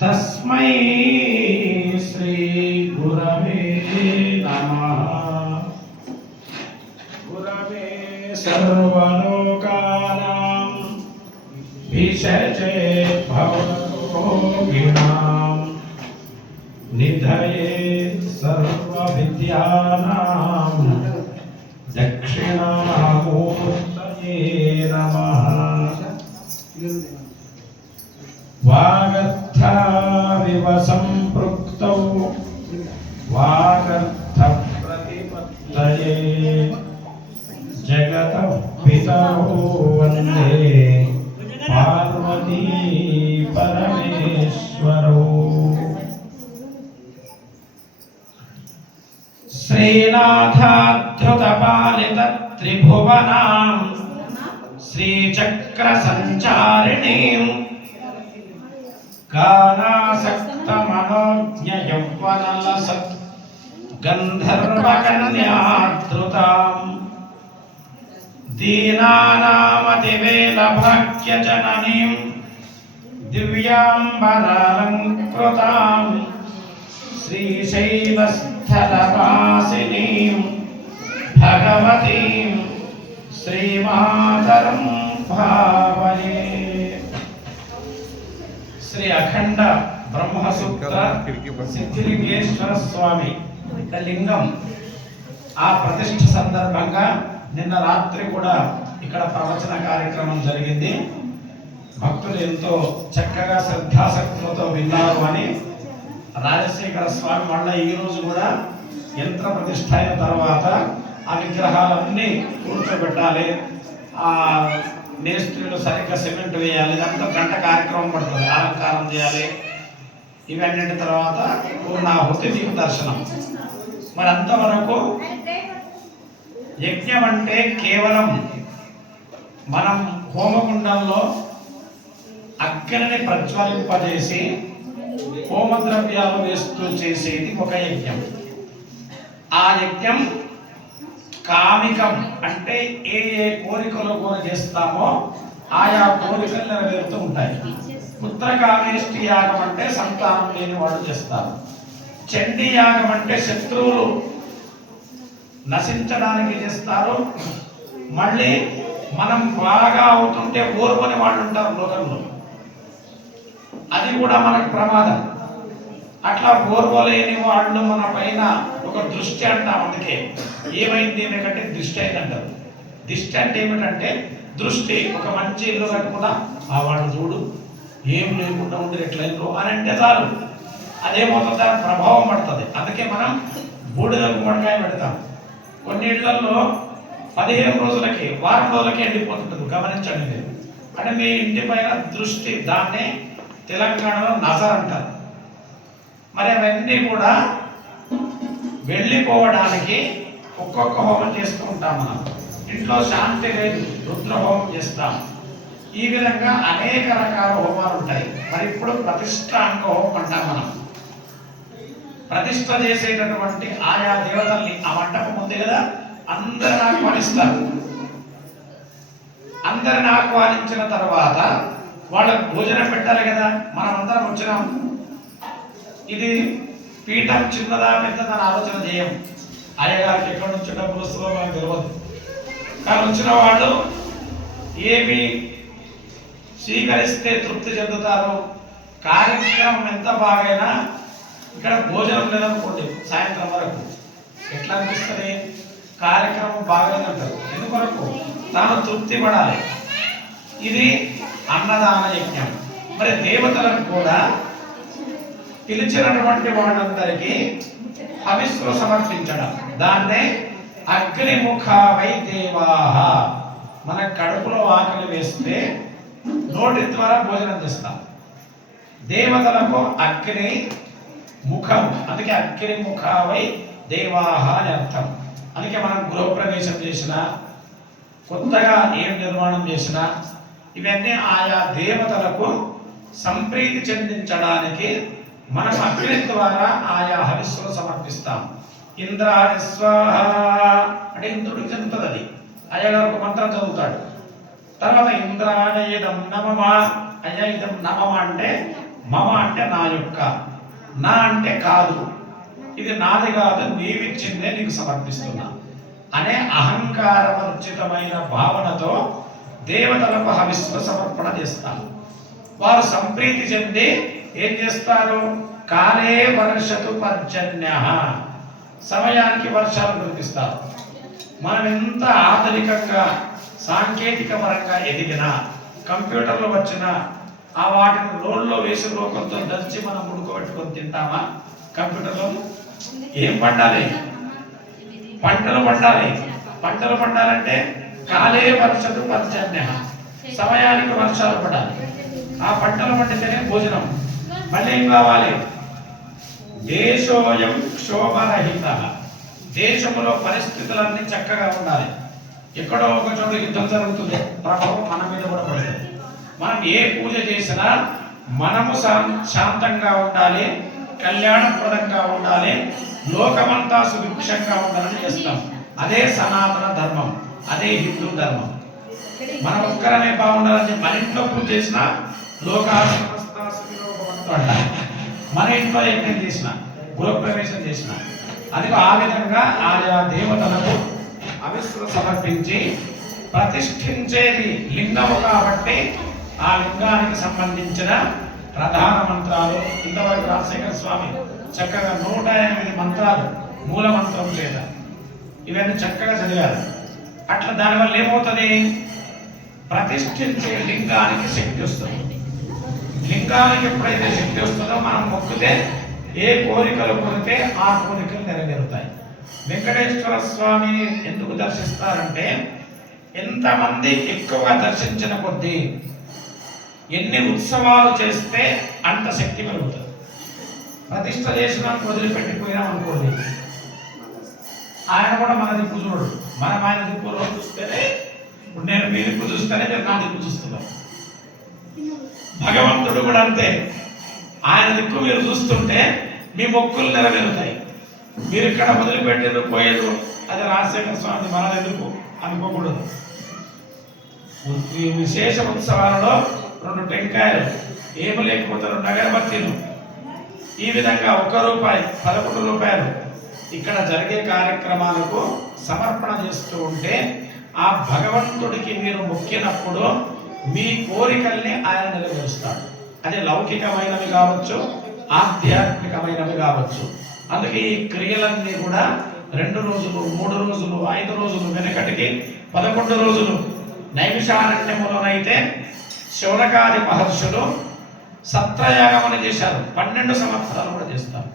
तस्मै श्री गुरवे नमः। गुरवे सर्वलोकानां भिषजे भवरोगिणां निधये सर्वविद्यानां दक्षिणामूर्तये नमः। वागर्थाविव सम्पृक्तौ वागर्थप्रतिपत्तये जगतः पितरौ वन्दे पार्वती परमेश्वरौ। श्रीनाथाद्युतपालित त्रिभुवनां श्रीचक्रसञ्चारिणीं गानासक्तमनोज्ञ यौवनलसत् गन्धर्वकन्याद्रुतां दीनानामतिवेलभाग्यजननीं दिव्याम्बरालङ्कृतां श्रीशैलस्थलवासिनीं भगवतीं श्रीमातरं भावये। శ్రీ అఖండ బ్రహ్మసూత్ర సిద్ధిలింగేశ్వర స్వామి లింగం ఆ ప్రతిష్ఠ సందర్భంగా నిన్న రాత్రి కూడా ఇక్కడ ప్రవచన కార్యక్రమం జరిగింది. భక్తులు ఎంతో చక్కగా శ్రద్ధాసక్తులతో విన్నారు అని రాజశేఖర స్వామి మళ్ళీ ఈ రోజు కూడా యంత్ర ప్రతిష్ఠ అయిన తర్వాత ఆ విగ్రహాలన్నీ కూర్చోబెట్టాలి, ఆ మేస్త్రీలు సరిగ్గా సిమెంట్ వేయాలి, ఇదంతా గంట కార్యక్రమం పడుతుంది, అలంకారం చేయాలి. ఇవన్నిటి తర్వాత పూర్ణాహుతి దీప దర్శనం. మరి అంతవరకు యజ్ఞం అంటే కేవలం మనం హోమగుండంలో అగ్నిని ప్రజ్వలింపజేసి హోమద్రవ్యాలు వేస్తూ చేసేది ఒక యజ్ఞం. ఆ యజ్ఞం కామికం అంటే ఏ ఏ కోరికలు చేస్తామో ఆయా కోరికలు నెరవేరుతూ ఉంటాయి. పుత్రకామేష్టి యాగం అంటే సంతానం లేని వాళ్ళు చేస్తారు. చండీ యాగం అంటే శత్రువులు నశించడానికి చేస్తారు. మళ్ళీ మనం బాగా అవుతుంటే ఓర్వని వాళ్ళు ఉంటారు లోకంలో, అది కూడా మనకు ప్రమాదం. అట్లా ఓర్వలేని వాళ్ళు మన పైన ఒక దృష్టి అంటాం. అందుకే ఏమైంది ఏమిటంటే దృష్టి అయిందంటారు. దృష్టి అంటే ఏమిటంటే దృష్టి. ఒక మంచి ఇల్లు కట్టుకున్నా ఆ వాళ్ళు చూడు ఏం లేకుండా ఉండి ఎట్లయిందో అని అంటే చాలు, అదేమవుతుంది, దాని ప్రభావం పడుతుంది. అందుకే మనం బూడిద గుమ్మడికాయ పెడతాం. కొన్ని ఇళ్లలో 15 రోజులకి వారం రోజులకి ఎండిపోతుంటుంది. గమనించండి మీరు. అంటే మీ ఇంటి పైన దృష్టి, దాన్నే తెలంగాణలో నజర్ అంటారు. మరి అవన్నీ కూడా వెళ్ళిపోవడానికి ఒక్కొక్క హోమం చేస్తూ ఉంటాం. మనం ఇంట్లో శాంతి లేదు, రుద్ర హోమం చేస్తాం. ఈ విధంగా అనేక రకాల హోమాలు ఉంటాయి. మరి ఇప్పుడు ప్రతిష్టాంగ హోమం అంటాం. మనం ప్రతిష్ట చేసేటటువంటి ఆయా దేవతల్ని ఆ మంటపం ఉంది కదా, అందరిని ఆహ్వానిస్తారు. అందరిని ఆహ్వానించిన తర్వాత వాళ్ళకు భోజనం పెట్టాలి కదా. మనం అందరం వచ్చినాం, ఇది పీఠం చిన్నదా పెద్దదని ఆలోచన చేయం. అయ్యగారికి ఎక్కడి నుంచి డబ్బులు వస్తుందో మనకు తెలియదు. కానీ వచ్చిన వాళ్ళు ఏమి స్వీకరిస్తే తృప్తి చెందుతారు. కార్యక్రమం ఎంత బాగైనా ఇక్కడ భోజనం లేదనుకోండి సాయంత్రం వరకు ఎట్లా అనిపిస్తుంది? కార్యక్రమం బాగలేదంటారు. ఎందుకొరకు? తాను తృప్తి పడాలి. ఇది అన్నదాన యజ్ఞం. మరి దేవతలకు కూడా పిలిచినటువంటి వాళ్ళందరికీ హవిస్సు సమర్పించడం, దాన్నే అగ్నిముఖావై దేవాహ. మన కడుపులో ఆకలి వేస్తే నోటి ద్వారా భోజనం చేస్తాం. దేవతలకు అగ్ని ముఖం, అందుకే అగ్నిముఖావై దేవాహ అని అర్థం. అందుకే మనం గృహప్రవేశం చేసినా, కొత్తగా ఏం నిర్మాణం చేసినా ఇవన్నీ ఆయా దేవతలకు సంప్రీతి చెందించడానికి మనం అగ్ని ద్వారా ఆయా హవిస్సులు సమర్పిస్తాం. ఇంద్రాయ స్వాహ అంటే ఇంద్రుడికి చెందుతుంది. అది అయ్యగారు ఒక మంత్రం చదువుతాడు. తర్వాత ఇంద్రాయ ఇదం నమమ, అయ్యా ఇదం నమమ అంటే మమ అంటే నా యొక్క, నా అంటే కాదు, ఇది నాది కాదు నీవిచ్చిందే నీకు సమర్పిస్తున్నా అనే అహంకారవర్జితమైన భావనతో దేవతలకు హవిస్సు సమర్పణ చేస్తాను. వారు సంప్రీతి చెంది ఏం చేస్తారు? కాలే వర్షతు పర్జన్య, సమయానికి వర్షాలు కురిపిస్తారు. మనం ఎంత ఆధునికంగా సాంకేతిక పరంగా ఎదిగినా, కంప్యూటర్లో వచ్చిన ఆ వాటిని రోడ్లో వేసి రోకంతో దంచి మనం ఉడుకోబెట్టుకొని తింటామా? కంప్యూటర్లో ఏం పండాలి? పంటలు పండాలి. పంటలు పండాలంటే కాలే వర్షతు పర్జన్య, సమయానికి వర్షాలు పడాలి. ఆ పంటలు పండితేనే భోజనం. మళ్ళీ ఏం కావాలి? దేశోయం క్షోభరహిత, దేశంలో పరిస్థితులన్నీ చక్కగా ఉండాలి. ఎక్కడో ఒక చోట యుద్ధం జరుగుతుంది, ప్రభావం మన మీద కూడా పడుతుంది. మనం ఏ పూజ చేసినా మనము శాంతంగా ఉండాలి, కళ్యాణప్రదంగా ఉండాలి, లోకమంతా సుభిక్షంగా ఉండాలని చేస్తాం. అదే సనాతన ధర్మం, అదే హిందూ ధర్మం. మనం ఒక్కరమే బాగుండాలని మన ఇంట్లో పూజ చేసినా మన ఇంట్లో యజ్ఞం చేసిన, గృహప్రవేశం చేసిన, అది ఆ విధంగా ఆయా దేవతలకు అవిస్సు సమర్పించి ప్రతిష్ఠించేది లింగము కాబట్టి ఆ లింగానికి సంబంధించిన ప్రధాన మంత్రాలు ఇంతవరకు రాజశేఖర స్వామి చక్కగా 108 మంత్రాలు మూల మంత్రం చేత ఇవన్నీ చక్కగా చదివారు. అట్లా దానివల్ల ఏమవుతుంది? ప్రతిష్ఠించే లింగానికి శక్తి వస్తుంది. లింగానికి ఎప్పుడైతే శక్తి వస్తుందో మనం మొక్కితే ఏ కోరికలు కోరితే ఆ కోరికలు నెరవేరుతాయి. వెంకటేశ్వర స్వామిని ఎందుకు దర్శిస్తారంటే ఎంతమంది ఎక్కువగా దర్శించిన కొద్దీ, ఎన్ని ఉత్సవాలు చేస్తే అంత శక్తి పెరుగుతుంది. ప్రతిష్ట చేసిన వదిలిపెట్టిపోయినాం అనుకోండి, ఆయన కూడా మన దిక్కు చూడడు. మనం ఆయన దిక్కులో చూస్తేనే, ఇప్పుడు నేను మీ దిక్కు చూస్తేనే మీరు నా దిక్కు చూస్తున్నాం. భగవంతుడు కూడా అంతే, ఆయన దిక్కు మీరు చూస్తుంటే మీ మొక్కులు నెరవేరుతాయి. మీరు ఇక్కడ వదిలిపెట్టేది పోయేది అది రాజశేఖర స్వామి మన ఎందుకు అనుకోకూడదు. ఈ విశేష ఉత్సవాలలో 2 టెంకాయలు, ఏమి లేకపోతే 2 అగరబత్తీలు, ఈ విధంగా ₹1 11 రూపాయలు ఇక్కడ జరిగే కార్యక్రమాలకు సమర్పణ చేస్తూ ఉంటే ఆ భగవంతుడికి మీరు మొక్కినప్పుడు మీ కోరికల్ని ఆయన నెరవేరుస్తాడు. అది లౌకికమైనవి కావచ్చు, ఆధ్యాత్మికమైనవి కావచ్చు. అందుకే ఈ క్రియలన్నీ కూడా 2 రోజులు, 3 రోజులు, 5 రోజులు, వెనకటికి 11 రోజులు. నైమిషారణ్యములోనైతే శౌనకాది మహర్షులు సత్రయాగమని చేశారు. 12 సంవత్సరాలు కూడా చేస్తారు.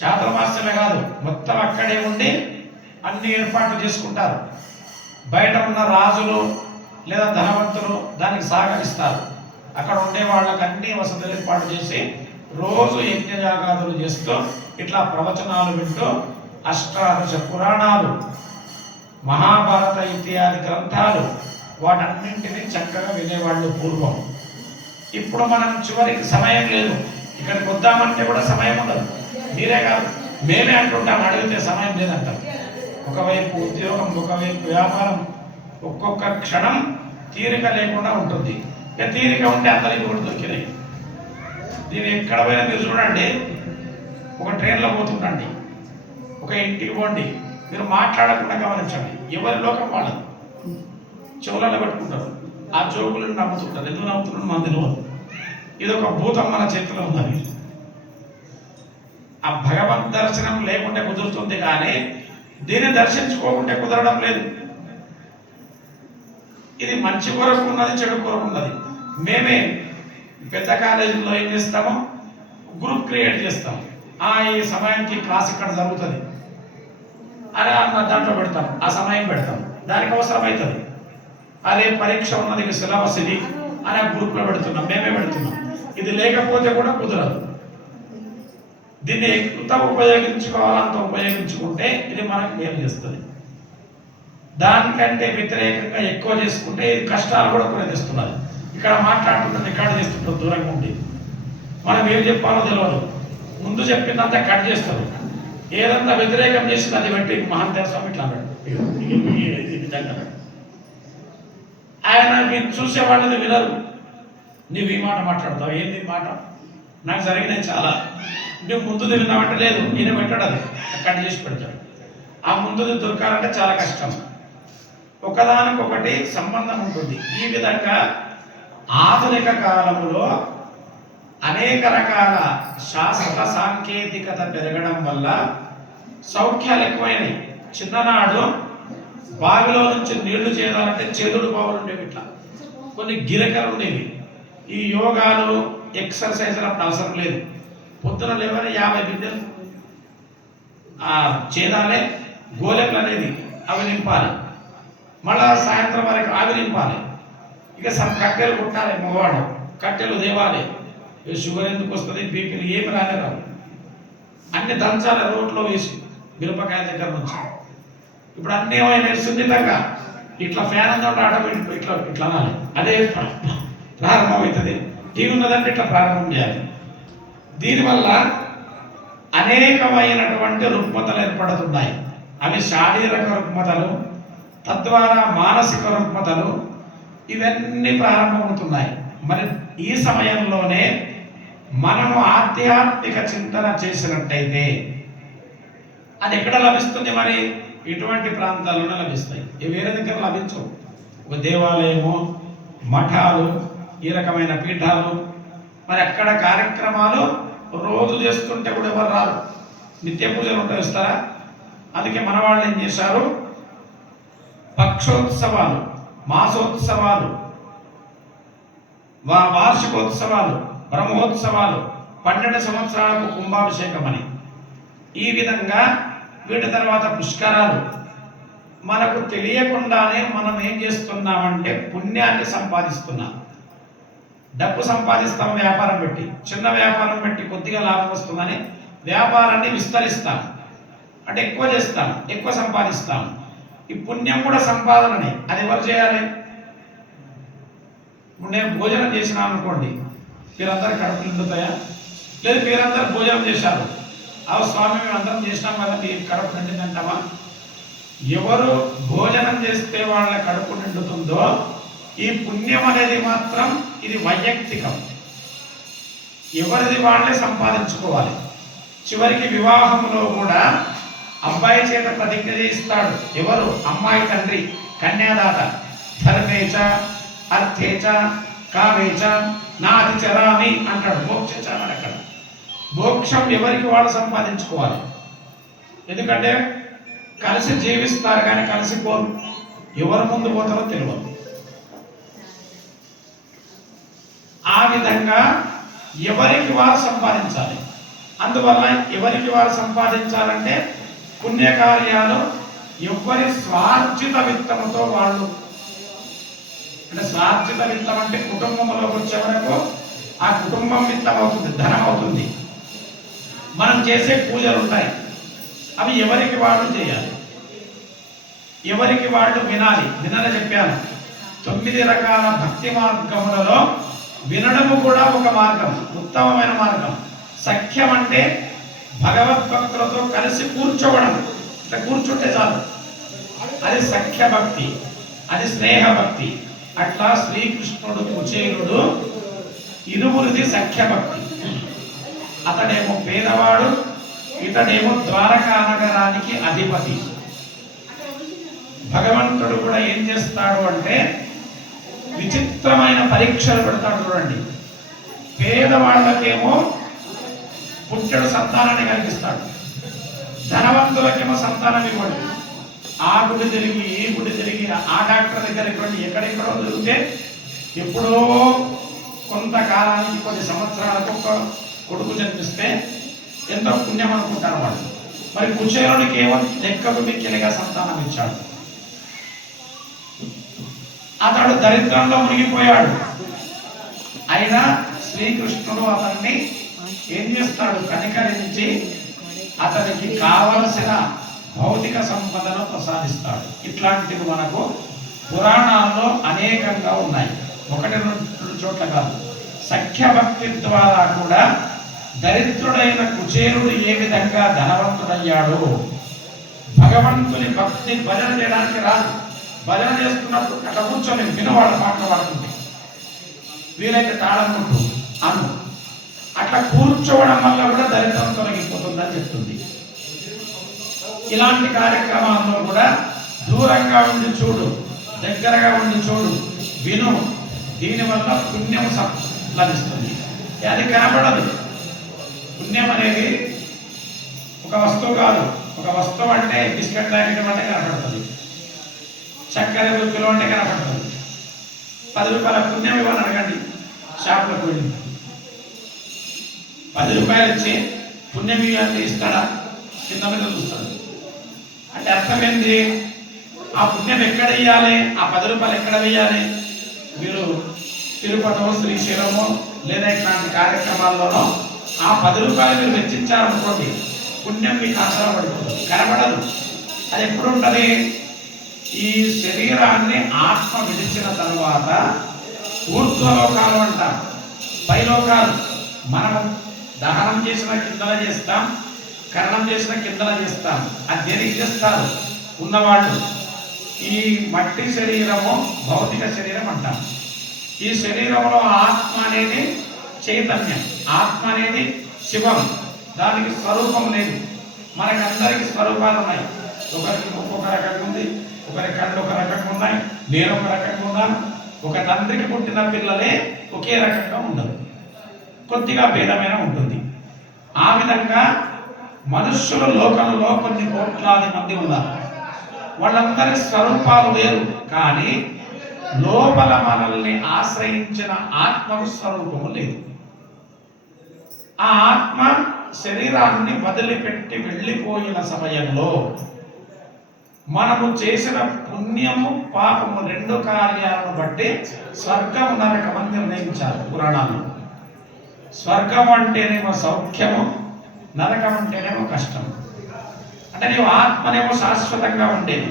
చాతుర్మాస్యమే కాదు, మొత్తం అక్కడే ఉండి అన్ని ఏర్పాట్లు చేసుకుంటారు. బయట ఉన్న రాజులు లేదా ధనవంతులు దానికి సహకరిస్తారు. అక్కడ ఉండే వాళ్ళకి అన్ని వసతులు ఏర్పాటు చేసి రోజు యజ్ఞయాగాదులు చేస్తూ ఇట్లా ప్రవచనాలు వింటూ అష్టాదశ పురాణాలు, మహాభారత ఇత్యాది గ్రంథాలు వాటన్నింటినీ చక్కగా వినేవాళ్ళు పూర్వం. ఇప్పుడు మనం చివరికి సమయం లేదు, ఇక్కడికి వద్దామంటే కూడా సమయం ఉండదు. మీరే కాదు, మేమే అంటుంటాం, అడిగితే సమయం లేదంటాం. ఒకవైపు ఉద్యోగం, ఒకవైపు వ్యాపారం, ఒక్కొక్క క్షణం తీరిక లేకుండా ఉంటుంది. ఇక తీరిక ఉంటే అందరికి కూడా దొరికినాయి. దీన్ని ఎక్కడ పోయినా మీరు చూడండి, ఒక ట్రైన్లో పోతుండండి, ఒక ఇంటికి పోండి, మీరు మాట్లాడకుండా గమనించండి, ఎవరి లోకం వాళ్ళది. చెవులలో పెట్టుకుంటారు, ఆ జోకులను నమ్ముతుంటారు. ఎందుకు నమ్ముతున్నారు మన తెలియదు. ఇది ఒక భూతం మన చేతిలో ఉందని. ఆ భగవద్ దర్శనం లేకుంటే కుదురుతుంది, కానీ దీన్ని దర్శించుకోకుంటే కుదరడం లేదు. ఇది మంచి కొరకు ఉన్నది, చెడు కొరకు ఉన్నది. మేమే పెద్ద కాలేజీలో ఏం చేస్తామో గ్రూప్ క్రియేట్ చేస్తాం. ఈ సమయానికి క్లాస్ ఇక్కడ జరుగుతుంది అరే అన్న దాంట్లో పెడతాం, ఆ సమయం పెడతాం, దానికి అవసరం అవుతుంది. అరే పరీక్ష ఉన్నది, సిలబస్ ఇది అని ఆ గ్రూప్లో పెడుతున్నాం, మేమే పెడుతున్నాం. ఇది లేకపోతే కూడా కుదరదు. దీన్ని ఎంత ఉపయోగించుకోవాలో అంత ఉపయోగించుకుంటే ఇది మనకు మేలు చేస్తుంది. దానికంటే వ్యతిరేకంగా ఎక్కువ చేసుకుంటే ఇది కష్టాలు కూడా కొనేదిస్తున్నది. ఇక్కడ మాట్లాడుతున్నది రికార్డు చేస్తుంటారు దూరంగా ఉండి, మనం ఏం చెప్పాలో తెలియదు. ముందు చెప్పిందంతా కట్ చేస్తారు, ఏదంతా వ్యతిరేకం చేసింది అది పెట్టి మహాంతేర స్వామి ఇట్లా అన్నాడు, ఈ విధంగా ఆయన మీరు చూసే వాళ్ళది వినరు. నువ్వు ఈ మాట మాట్లాడతావు, ఏంది మాట, నాకు జరిగినాయి చాలా, నువ్వు ముందు తిరిగినావంటే లేదు, నేను పెట్టాడు, అది కట్ చేసి పెడతాడు. ఆ ముందు దొరకాలంటే చాలా కష్టం, ఒకదానికొకటి సంబంధం ఉంటుంది. ఈ విధంగా ఆధునిక కాలంలో అనేక రకాల శాస్త్ర సాంకేతికత పెరగడం వల్ల సౌఖ్యాలు ఎక్కువైనాయి. చిన్ననాడు బావిలో నుంచి నీళ్లు చేయాలంటే చేదుడు బావులు ఉండేవి, ఇట్లా కొన్ని గిరకలు ఉండేవి. ఈ యోగాలు ఎక్సర్సైజ్లు అప్పుడు అవసరం లేదు. పొద్దున లేవని 50 బిందెలు చేదాలే గోలెట్లు అనేది అవి నింపాలి, మళ్ళా సాయంత్రం వరకు అవి నింపాలి. ఇక కట్టెలు కొట్టాలి, మగవాడు కట్టెలు దేవాలి. షుగర్ ఎందుకు వస్తుంది, బీపీలు ఏమి రాలేరావు, అన్ని దంచాలి రోడ్లో వేసి మిరపకాయ దగ్గర నుంచి. ఇప్పుడు అన్నీ ఏమైనా సున్నితంగా ఇట్లా ఫ్యాన్ ఉందంటే ఆటోమేటిక్ ఇట్లా ఇట్లా అనాలి, అదే ప్రారంభమవుతుంది. టీవీ ఉన్నదంటే ఇట్లా ప్రారంభం చేయాలి. దీనివల్ల అనేకమైనటువంటి రుగ్మతలు ఏర్పడుతున్నాయి. అవి శారీరక రుగ్మతలు, తద్వారా మానసిక రుగ్మతలు, ఇవన్నీ ప్రారంభమవుతున్నాయి. మరి ఈ సమయంలోనే మనము ఆధ్యాత్మిక చింతన చేసినట్టయితే అది ఎక్కడ లభిస్తుంది? మరి ఇటువంటి ప్రాంతాల్లోనే లభిస్తాయి, వేరే దగ్గర లభించవు. ఒక దేవాలయము, మఠాలు, ఈ రకమైన పీఠాలు, మరి అక్కడ కార్యక్రమాలు రోజు చేస్తుంటే కూడా ఎవరు రారు, నిత్య పూజలు ఉంటాయి, ఇస్తారా? అందుకే మన వాళ్ళు ఏం చేశారు, పక్షోత్సవాలు, మాసోత్సవాలు, వార్షికోత్సవాలు, బ్రహ్మోత్సవాలు, 12 సంవత్సరాలకు కుంభాభిషేకం అని, ఈ విధంగా వీటి తర్వాత పుష్కరాలు. మనకు తెలియకుండానే మనం ఏం చేస్తున్నామంటే పుణ్యాన్ని సంపాదిస్తున్నాం. డబ్బు సంపాదిస్తాం వ్యాపారం పెట్టి, చిన్న వ్యాపారం పెట్టి కొద్దిగా లాభం వస్తుందని వ్యాపారాన్ని విస్తరిస్తాం, అంటే ఎక్కువ చేస్తాం, ఎక్కువ సంపాదిస్తాం. ఈ పుణ్యం కూడా సంపాదననే. అది ఎవరు చేయాలి? ఇప్పుడు నేను భోజనం చేసినా అనుకోండి, మీరందరూ కడుపు నిండుతాయా? లేదు మీరందరూ భోజనం చేశారు, అవు స్వామి మేము అందరం చేసినాం కదా, మీ కడుపు నిండిందంటామా? ఎవరు భోజనం చేస్తే వాళ్ళ కడుపు నిండుతుందో ఈ పుణ్యం అనేది మాత్రం ఇది వైయక్తికం, ఎవరిది వాళ్ళే సంపాదించుకోవాలి. చివరికి వివాహంలో కూడా అబ్బాయి చేత ప్రతిజ్ఞ చేయిస్తాడు ఎవరు? అమ్మాయి తండ్రి, కన్యాదాత. ధర్మేచ అర్థేచ కావేచ నాతి చరామి అంటాడు, మోక్షించాలని. అక్కడ మోక్షం ఎవరికి వాళ్ళు సంపాదించుకోవాలి. ఎందుకంటే కలిసి జీవిస్తారు కానీ కలిసి పోరు, ఎవరు ముందు పోతారో తెలియదు. ఆ విధంగా ఎవరికి వారు సంపాదించాలి. అందువల్ల ఎవరికి వారు సంపాదించాలంటే పుణ్యకార్యాలు ఎవరి స్వార్జిత విత్తముతో వాళ్ళు, అంటే స్వార్జిత విత్తం అంటే కుటుంబంలోకి వచ్చే వరకు ఆ కుటుంబం విత్తం అవుతుంది, ధనం అవుతుంది. మనం చేసే పూజలు ఉంటాయి, అవి ఎవరికి వాళ్ళు చేయాలి, ఎవరికి వాళ్ళు వినాలి. వినని చెప్పాను, 9 రకాల భక్తి మార్గములలో వినడము కూడా ఒక మార్గం, ఉత్తమమైన మార్గం. సఖ్యం అంటే భగవద్భక్తులతో కలిసి కూర్చోవడం, ఇట్లా కూర్చుంటే చాలు, అది సఖ్య భక్తి, అది స్నేహ భక్తి. అట్లా శ్రీకృష్ణుడు కుచేలుడు ఇరువురిది సఖ్య భక్తి. అతడేమో పేదవాడు, ఇతడేమో ద్వారకా నగరానికి అధిపతి. భగవంతుడు కూడా ఏం చేస్తాడు అంటే విచిత్రమైన పరీక్షలు పెడతాడు. చూడండి, పేదవాళ్ళకేమో పుట్టెడు సంతానాన్ని కలిగిస్తాడు, ధనవంతులకేమో సంతానం ఇవ్వడు. ఆ గుడి తిరిగి ఈ గుడి తిరిగి ఆ డాక్టర్ దగ్గరికి వెళ్ళి ఎక్కడెక్కడో తిరిగితే ఎప్పుడో కొంతకాలానికి కొన్ని సంవత్సరాలకు ఒక కొడుకు జన్మిస్తే ఎంతో పుణ్యం అనుకుంటారు వాళ్ళు. మరి కుచేరుడికి ఏమో లెక్కకు మిక్కిలిగా సంతానం ఇచ్చాడు. అతడు దరిద్రంలో మునిగిపోయాడు. అయినా శ్రీకృష్ణుడు అతన్ని ఏం చేస్తాడు? కనికరించి అతనికి కావలసిన భౌతిక సంపదను ప్రసాదిస్తాడు. ఇట్లాంటివి మనకు పురాణాల్లో అనేకంగా ఉన్నాయి, 1-2 చోట్ల కాదు. సఖ్యభక్తి ద్వారా కూడా దరిద్రుడైన కుచేరుడు ఏ విధంగా ధనవంతుడయ్యాడో, భగవంతుని భక్తి భజన చేయడానికి రాదు, భజన చేస్తున్నప్పుడు అట్లా కూర్చొని వినవాళ్ళ పాటలు పాడుతుంది, వీలైతే తాళం కొట్టు అను. అట్లా కూర్చోవడం వల్ల కూడా దరిద్రం తొలగిపోతుందని చెప్తుంది. ఇలాంటి కార్యక్రమాల్లో కూడా దూరంగా ఉండి చూడు, దగ్గరగా ఉండి చూడు, విను. దీనివల్ల పుణ్యం లభిస్తుంది. అది కనపడదు. పుణ్యం అనేది ఒక వస్తువు కాదు. ఒక వస్తువు అంటే బిస్కెట్ ప్యాకెట్ అంటే కనపడుతుంది, చక్కెర కిలో అంటే కనపడుతుంది. 10 రూపాయల పుణ్యం ఇవ్వని అడగండి షాప్లోకి వెళ్ళి. 10 రూపాయలు ఇచ్చి పుణ్యం ఇవ్వాలి ఇస్తాడా? కింద మీద చూస్తాడు. అంటే అర్థం ఏంటి? ఆ పుణ్యం ఎక్కడ ఇవ్వాలి? ఆ 10 రూపాయలు ఎక్కడ వేయాలి? మీరు తిరుపతిలో, శ్రీశైలమో లేదా ఇట్లాంటి కార్యక్రమాల్లోనో ఆ 10 రూపాయలు మీరు వెచ్చించారనుకోండి, పుణ్యం మీకు ఆసరా పడుతుంది, కనబడదు. అది ఎప్పుడు ఉంటుంది? ఈ శరీరాన్ని ఆత్మ విడిచిన తర్వాత ఊర్ధ్వలోకాలు అంటాం, పైలోకాలు. మనం దహనం చేసిన కిందన చేస్తాం, కరణం చేసిన కిందన చేస్తాం. అది దేనికి చేస్తారు ఉన్నవాళ్ళు? ఈ మట్టి శరీరము భౌతిక శరీరం అంటాం. ఈ శరీరంలో ఆత్మ అనేది చైతన్యం, ఆత్మ అనేది శివం. దానికి స్వరూపం లేదు. మనకందరికి స్వరూపాలు ఉన్నాయి. ఒకరికి ఒక్కొక్క రకంగా ఉంది, ఒకరి కళ్ళు ఒక రకంగా ఉన్నాయి, నేను ఒక రకంగా ఉన్నాను. ఒక తండ్రికి పుట్టిన పిల్లలే ఒకే రకంగా ఉండదు, కొద్దిగా భేదమైన ఉంటుంది. ఆ విధంగా మనుష్యులు లోకంలో కొన్ని కోట్లాది మంది ఉన్నారు. వాళ్ళందరి స్వరూపాలు వేరు, కానీ లోపల మనల్ని ఆశ్రయించిన ఆత్మకు స్వరూపము లేదు. ఆ ఆత్మ శరీరాన్ని వదిలిపెట్టి వెళ్ళిపోయిన సమయంలో మనము చేసిన పుణ్యము పాపము 2 కార్యాలను బట్టి స్వర్గము నరకమని నిర్ణయించారు పురాణాలు. స్వర్గం అంటేనేమో సౌఖ్యము, నరకం అంటేనేమో కష్టం. అంటే నీవు ఆత్మనేమో శాశ్వతంగా ఉండేది,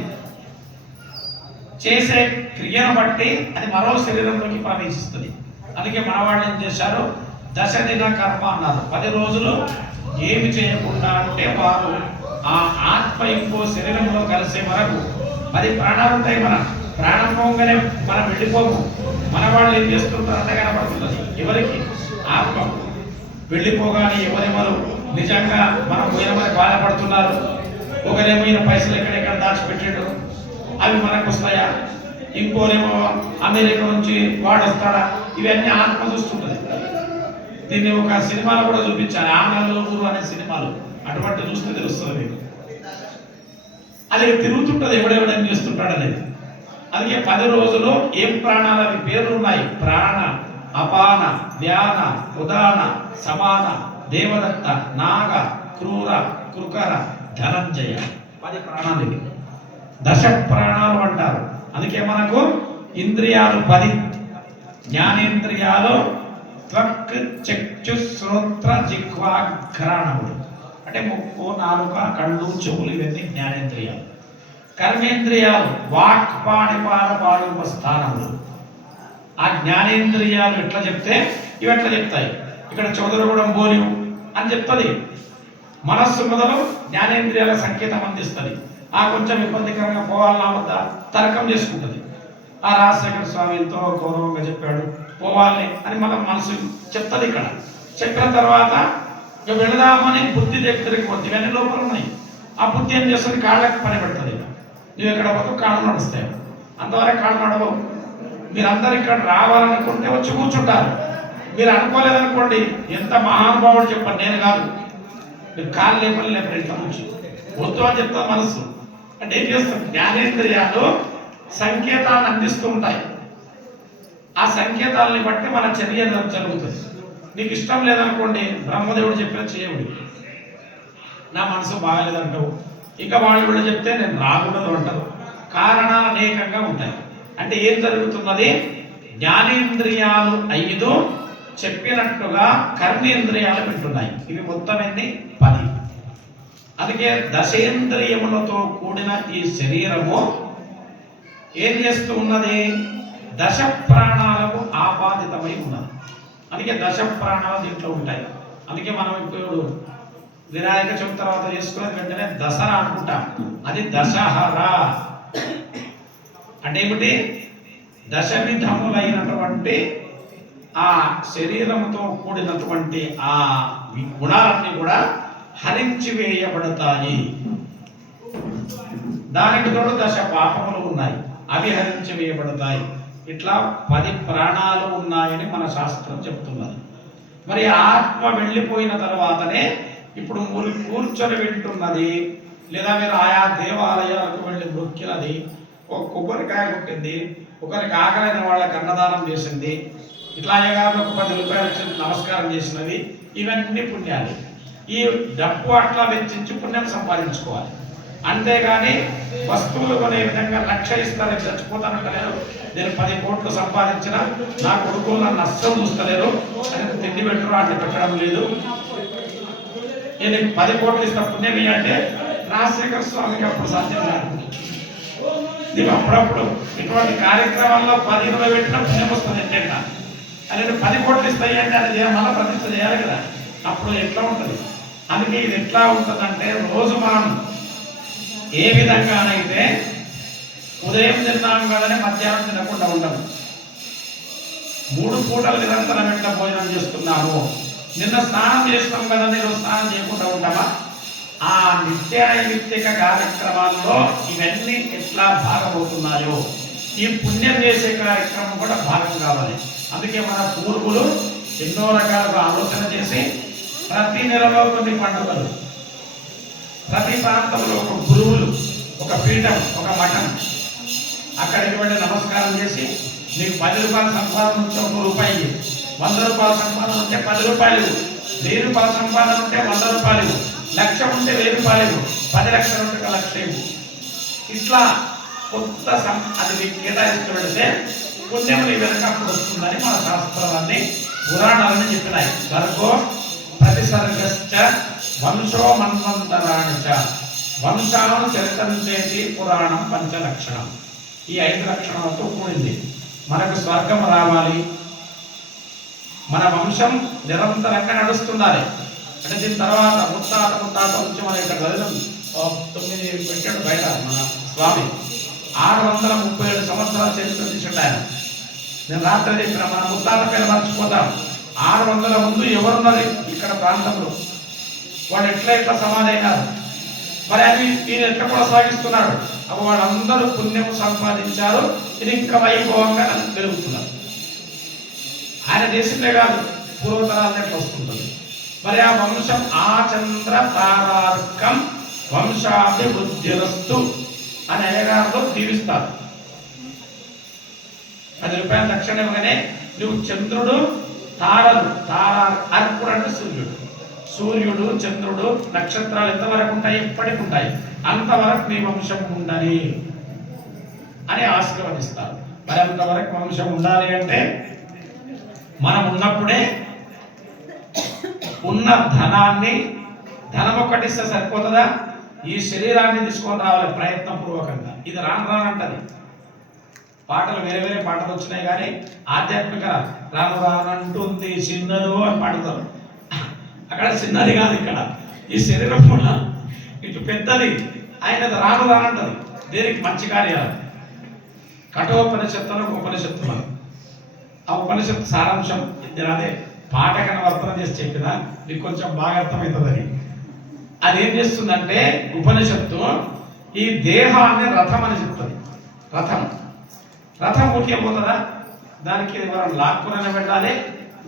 చేసే క్రియను బట్టి అది మరో శరీరంలోకి ప్రవేశిస్తుంది. అందుకే మనవాళ్ళు ఏం చేశారు? 10 దిన కర్మ అన్నారు. 10 రోజులు ఏమి చేయకుండా అంటే వారు ఆ ఆత్మ ఇంకో శరీరంలో కలిసే వరకు 10 ప్రాణాలు ఉంటాయి. మన ప్రాణం పోగానే మనం వెళ్ళిపోము. మన వాళ్ళు ఏం చేస్తుంటారంటే కనపడుతుంది ఎవరికి? ఆత్మ వెళ్ళిపోగానే ఎవరెవరు నిజంగా మనం పోయినమని బాధపడుతున్నారు, ఒకరేమైన పైసలు ఎక్కడెక్కడ దాచిపెట్టాడు అవి మనకు వస్తాయా, ఇంకోనేమో అమెరికా నుంచి వాడు వస్తాడా, ఇవన్నీ ఆత్మ చూస్తుంటుంది. దీన్ని ఒక సినిమాలో కూడా చూపించాలి, ఆంగ్లంలో అనే సినిమాలు. అటువంటి చూస్తే తెలుస్తుంది మీకు. అది తిరుగుతుంటుంది, ఎవడెవడని చేస్తుంటాడు అనేది. అందుకే 10 రోజులు ఏం ప్రాణాలు అవి పేర్లు ఉన్నాయి: ప్రాణ, అపాన, వ్యాన, ఉదాన, సమాన, దేవదత్త, నాగ, క్రూర, కృకర, ధనంజయ. 10 ప్రాణాలు ఇవి. 10 ప్రాణాలు అంటారు. అందుకే మనకు ఇంద్రియాలు 10. జ్ఞానేంద్రియాలు త్వక్, చక్షు, శ్రోత్ర, జిహ్వా, ఘ్రాణములు. అంటే ముక్కు, నాలుక, కళ్ళు, చెవులు, ఇవన్నీ జ్ఞానేంద్రియాలు. కర్మేంద్రియాలు వాక్, పాణి, పాద, పాడు స్థానములు. ఆ జ్ఞానేంద్రియాలు ఎట్లా చెప్తే ఇవి ఎట్లా చెప్తాయి. ఇక్కడ చౌదరగూడెం బోలివు అని చెప్తుంది. మనస్సు మొదలు జ్ఞానేంద్రియాల సంకేతం అందిస్తుంది. ఆ కొంచెం ఇబ్బందికరంగా పోవాలన్నా వద్ద తర్కం చేసుకుంటుంది. ఆ రాజశేఖర స్వామి ఎంతో గౌరవంగా చెప్పాడు, పోవాలి అని మన మనసు చెప్తుంది. ఇక్కడ చెప్పిన తర్వాత ఇక వెళదామని బుద్ధి దగ్గరికి పోతే ఇవన్నీ లోపల ఉన్నాయి. ఆ బుద్ధి ఏం చేస్తుంది? కాళ్ళకి పని పెడుతుంది. నువ్వు ఎక్కడ పోతే కాళ్ళు నడుస్తాయి, అంతవరకు కాళ్ళు నడవవు. మీరందరూ ఇక్కడ రావాలనుకుంటే వచ్చి కూర్చుంటారు. మీరు అనుకోలేదనుకోండి, ఎంత మహానుభావుడు చెప్పండి, నేను కాదు, మీరు కాళ్ళు లేపని లేపరు, ఇంత నుంచి వద్దు అని చెప్తా మనసు. అంటే ఏం చేస్తాం? జ్ఞానేంద్రియాలు సంకేతాలను అందిస్తూ ఉంటాయి. ఆ సంకేతాలని బట్టి మన చర్య జరుగుతుంది. నీకు ఇష్టం లేదనుకోండి, బ్రహ్మదేవుడు చెప్పిన చేయవుడి, నా మనసు బాగాలేదంటావు. ఇంకా వాళ్ళు కూడా చెప్తే నేను రాకూడదు అంటారు. కారణాలు అనేకంగా ఉంటాయి. అంటే ఏం జరుగుతున్నది? జ్ఞానేంద్రియాలు 5 చెప్పినట్టుగా కర్మేంద్రియాలు వింటున్నాయి. ఇవి మొత్తం ఎన్ని? 10. అందుకే దశేంద్రియములతో కూడిన ఈ శరీరము ఏం చేస్తూ ఉన్నది? 10 ప్రాణాలకు ఆపాదితమై ఉన్నది. అందుకే 10 ప్రాణాలు దీంట్లో ఉంటాయి. అందుకే మనం ఇప్పుడు వినాయక చవితి తర్వాత చేసుకునే వెంటనే దసరా అనుకుంటాం. అది దశహరా. అంటే ఏమిటి? దశవిధములైనటువంటి ఆ శరీరంతో కూడినటువంటి ఆ గుణాలన్నీ కూడా హరించి వేయబడతాయి. దానికి తోడు దశ పాపములు ఉన్నాయి, అవి హరించి వేయబడతాయి. ఇట్లా 10 ప్రాణాలు ఉన్నాయని మన శాస్త్రం చెప్తున్నది. మరి ఆత్మ వెళ్ళిపోయిన తర్వాతనే ఇప్పుడు మీరు కూర్చొని వింటున్నది, లేదా మీరు ఆయా దేవాలయాలకు వెళ్ళి మొక్కినది, ఒక కొబ్బరికాయ కొట్టింది, ఒకరికి ఆకలైన వాళ్ళకి అన్నదానం చేసింది, ఇట్లా అయ్యగారు 10 రూపాయలు ఇచ్చి నమస్కారం చేసినవి, ఇవన్నీ పుణ్యాలు. ఈ డబ్బు అట్లా వెచ్చించి పుణ్యం సంపాదించుకోవాలి. అంతేగాని వస్తువులు కొనే విధంగా 1,00,000 ఇస్తారని చచ్చిపోతానంటలేరు, నేను 10 కోట్లు సంపాదించిన నా కొడుకులు నన్ను అస్సలు చూస్తలేరు అని తిండి పెట్టరు, అట్లా పెట్టడం లేదు. నేను 10 కోట్లు ఇస్తా పుణ్యం అంటే రాజశేఖర స్వామికి అప్పుడు సాధ్యం కాదు. నీకు అప్పుడప్పుడు ఇటువంటి కార్యక్రమాల్లో 10-20 పెట్టిన పుణ్యం వస్తుంది ఏంటంటే, అది 10 కోట్లు ఇస్తాయి అంటే అది మళ్ళీ ప్రతిష్ట చేయాలి కదా, అప్పుడు ఎట్లా ఉంటుంది? అందుకే ఇది ఎట్లా ఉంటుందంటే, రోజు మనం ఏ విధంగానైతే ఉదయం తిన్నాం కదని మధ్యాహ్నం తినకుండా ఉండము, 3 పూటలు నిరంతరం ఎట్లా భోజనం చేస్తున్నాము, నిన్న స్నానం చేసినాం కదా ఈరోజు స్నానం చేయకుండా ఉంటామా? ఆ నిత్య నైమిత్తిక కార్యక్రమాల్లో ఇవన్నీ ఎట్లా భాగమవుతున్నాయో ఈ పుణ్యం చేసే కార్యక్రమం కూడా భాగం కావాలి. అందుకే మన పూర్వులు ఎన్నో రకాలుగా ఆలోచన చేసి ప్రతి నెలలో కొన్ని పండుగలు, ప్రతి ప్రాంతంలో ఒక గురువులు, ఒక పీఠం, ఒక మఠం, అక్కడికి వెళ్ళి నమస్కారం చేసి నీకు 10 రూపాయల సంపాదన ఉంటే 1 రూపాయి, 100 రూపాయల సంపాదన ఉంటే 10 రూపాయలు, 1000 రూపాయల సంపాదన ఉంటే 100 రూపాయలు, 1,00,000 ఉంటే 1000 రూపాయలు, 10 లక్షలు ఉంటే 1,00,000. ఇట్లా కొత్త అది మీకు కేటాయిస్తూ పెడితే పుణ్యం నీ వెనకప్పుడు వస్తుందని మన శాస్త్రాలన్నీ పురాణాలని చెప్పినాయి. సర్గో ప్రతిసర్గశ్చ వంశో మన్వంతరాణి చ వంశాలను చరిత్రించేది పురాణం పంచలక్షణం. ఈ 5 లక్షణాలతో కూడింది. మనకు స్వర్గం రావాలి, మన వంశం నిరంతరంగా నడుస్తుండాలి అంటే దీని తర్వాత ముత్తాత నుంచి మన ఇక్కడ 9 పెట్టాడు బయట మన స్వామి, 637 సంవత్సరాల చరిత్ర తీసాడు ఆయన. నేను రాత్రి చెప్పిన మన ముత్తాత పేరు మర్చిపోతాం. 600 ముందు ఎవరున్నారు ఇక్కడ ప్రాంతంలో, వాడు ఎట్లా సమాధైనారు, మరి అది ఈయన ఎట్లా కొనసాగిస్తున్నాడు. అప్పుడు వాళ్ళందరూ పుణ్యం సంపాదించారు, ఇది ఇంకా వైభవంగా పెరుగుతున్నారు. ఆయన దేశంలో కాదు, పూర్వతరాలు ఎట్లా వస్తుంటుంది. మరి ఆ వంశం ఆచంద్ర తారార్కం వంశాభివృద్ధిరస్తు అని అయ్యగారులో దీవిస్తారు. 10 రూపాయల దక్షిణ ఇవ్వగానే నువ్వు చంద్రుడు, తారలు, అర్కుడు అంటే సూర్యుడు, చంద్రుడు, నక్షత్రాలు ఎంతవరకు ఉంటాయి? ఎప్పటికి ఉంటాయి, అంతవరకు నీ వంశం ఉండాలి అని ఆశీర్వదిస్తారు. మరి అంతవరకు వంశం ఉండాలి అంటే మనం ఉన్నప్పుడే ఉన్న ధనాన్ని, ధనం ఒక్కటిస్తే సరిపోతుందా? ఈ శరీరాన్ని తీసుకొని రావాలి ప్రయత్నపూర్వకంగా. ఇది రానంటది. పాటలు వేరే పాటలు వచ్చినాయి కానీ ఆధ్యాత్మిక రానంటుంది చిన్నదు అని పాడుతారు. అక్కడ చిన్నది కాదు, ఇక్కడ ఈ శరీరం కూడా ఇటు పెద్దది. ఆయనది రానంటది. దేనికి? మంచి కార్యాలు. కఠోపనిషత్తులు, ఉపనిషత్తులు, ఆ ఉపనిషత్తు సారాంశం అదే పాఠకన వర్తన చేసి చెప్పినా మీకు కొంచెం బాగా అర్థమవుతుందని. అదేం చేస్తుందంటే ఉపనిషత్తు ఈ దేహాన్ని రథం అని చెప్తుంది. రథం ఊరికే పోతుందా? దానికి మనం లాక్కునని పెట్టాలి,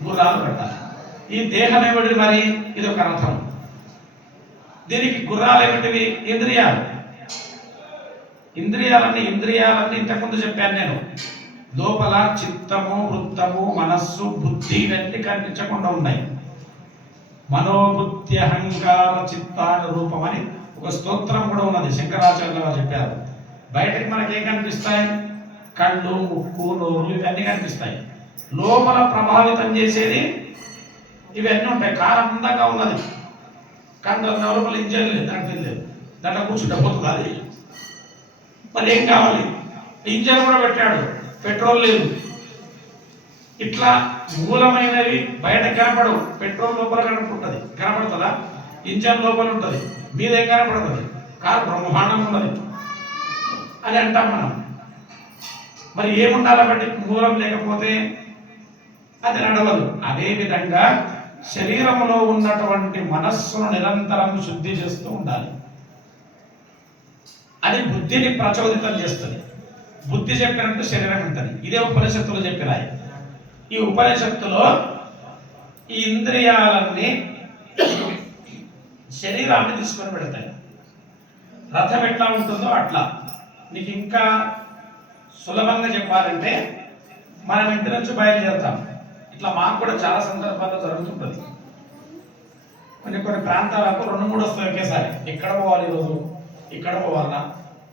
గుర్రాలు పెట్టాలి. ఈ దేహం ఏమిటి? మరి ఇది ఒక రథం. దీనికి గుర్రాలు ఏమిటివి? ఇంద్రియాలన్నీ ఇంతకుముందు చెప్పాను నేను. లోపల చిత్తము, వృత్తము, మనస్సు, బుద్ధి ఇవన్నీ కనిపించకుండా ఉన్నాయి. మనోబుద్ధి అహంకార చిత్తాన రూపం అని ఒక స్తోత్రం కూడా ఉన్నది, శంకరాచార్యులు గారు చెప్పారు. బయటకి మనకేం కనిపిస్తాయి? కళ్ళు, ముక్కు, నోరు ఇవన్నీ కనిపిస్తాయి. లోపల ప్రభావితం చేసేది ఇవన్నీ ఉంటాయి. కారం అందంగా ఉన్నది, కానీ లోపల ఇంజన్ లేదు, దాంట్లో లేదు, దాంట్లో కూర్చుంటే పోతుంది అది. మరి ఏం కావాలి? ఇంజన్ కూడా పెట్టాడు, పెట్రోల్ లేదు. ఇట్లా మూలమైనవి బయట కనపడవు. పెట్రోల్ లోపల కనపడుతుంది, కనపడుతుందా? ఇంజన్ లోపల ఉంటుంది, మీదేం కనపడుతుంది? కారు బ్రహ్మాండం ఉన్నది అని అంటాం మనం. మరి ఏముండాలి బట్టి మూలం లేకపోతే అది నడవదు. అదేవిధంగా శరీరంలో ఉన్నటువంటి మనస్సును నిరంతరం శుద్ధి చేస్తూ ఉండాలి. అది బుద్ధిని ప్రచోదితం చేస్తుంది. బుద్ధి చెప్పినట్టు శరీరం ఉంటుంది. ఇదే ఉపనిషత్తులు చెప్పినాయి. ఈ ఉపనిషత్తులో ఈ ఇంద్రియాలన్నీ శరీరాన్ని తీసుకొని పెడతాయి. రథం ఎట్లా ఉంటుందో అట్లా. నీకు ఇంకా సులభంగా చెప్పాలంటే మనం ఇంటి నుంచి బయలుదేరుతాం. ఇట్లా మాకు కూడా చాలా సందర్భాల్లో జరుగుతుంటుంది. కొన్ని ప్రాంతాలకు 2-3 వస్తాయి ఒకేసారి. ఎక్కడ పోవాలి ఈరోజు, ఇక్కడ పోవాలన్నా,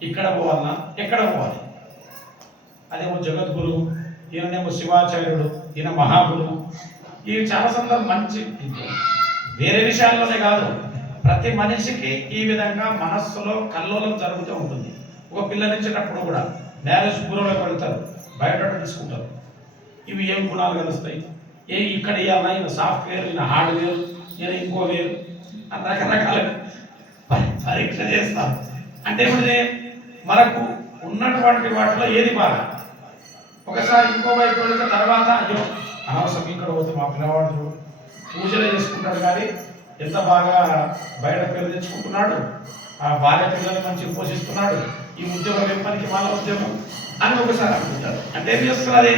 ఇక్కడ పోవాలన్నా, ఎక్కడ పోవాలి. అదేమో జగద్గురు, ఈయననేమో శివాచార్యుడు, ఈయన మహాగురు. ఇవి చాలా సందర్భం మంచి వేరే విషయాల్లోనే కాదు, ప్రతి మనిషికి ఈ విధంగా మనస్సులో కల్లోలం జరుగుతూ ఉంటుంది. ఒక పిల్లనిచ్చేటప్పుడు కూడా మ్యారేజ్ గురువులకు వెళ్తారు, బయట తీసుకుంటారు. ఇవి ఏం గుణాలు కలుస్తాయి, ఇక్కడ ఇవ్వాలన్నా, ఈయన సాఫ్ట్వేర్, ఈయన హార్డ్వేర్, ఈయన ఇంకో వేరు అని రకరకాల పరీక్ష చేస్తారు. అంటే ఏమిటి, మనకు ఉన్నటువంటి వాటిలో ఏది బాగా. ఒకసారి ఇంకో వైపు వెళితే తర్వాత అయ్యో అనవసరం ఇక్కడ పోతే మా పిల్లవాడు పూజలు చేసుకుంటాడు కానీ ఎంత బాగా బయట పేరు తెచ్చుకుంటున్నాడు, ఆ భార్య పిల్లలు మంచిగా పోషిస్తున్నాడు, ఈ ఉద్యోగం ఎప్పటికీ వాళ్ళ ఉద్యోగం అని ఒకసారి అనుకుంటారు. అంటే ఏం చేస్తున్నది,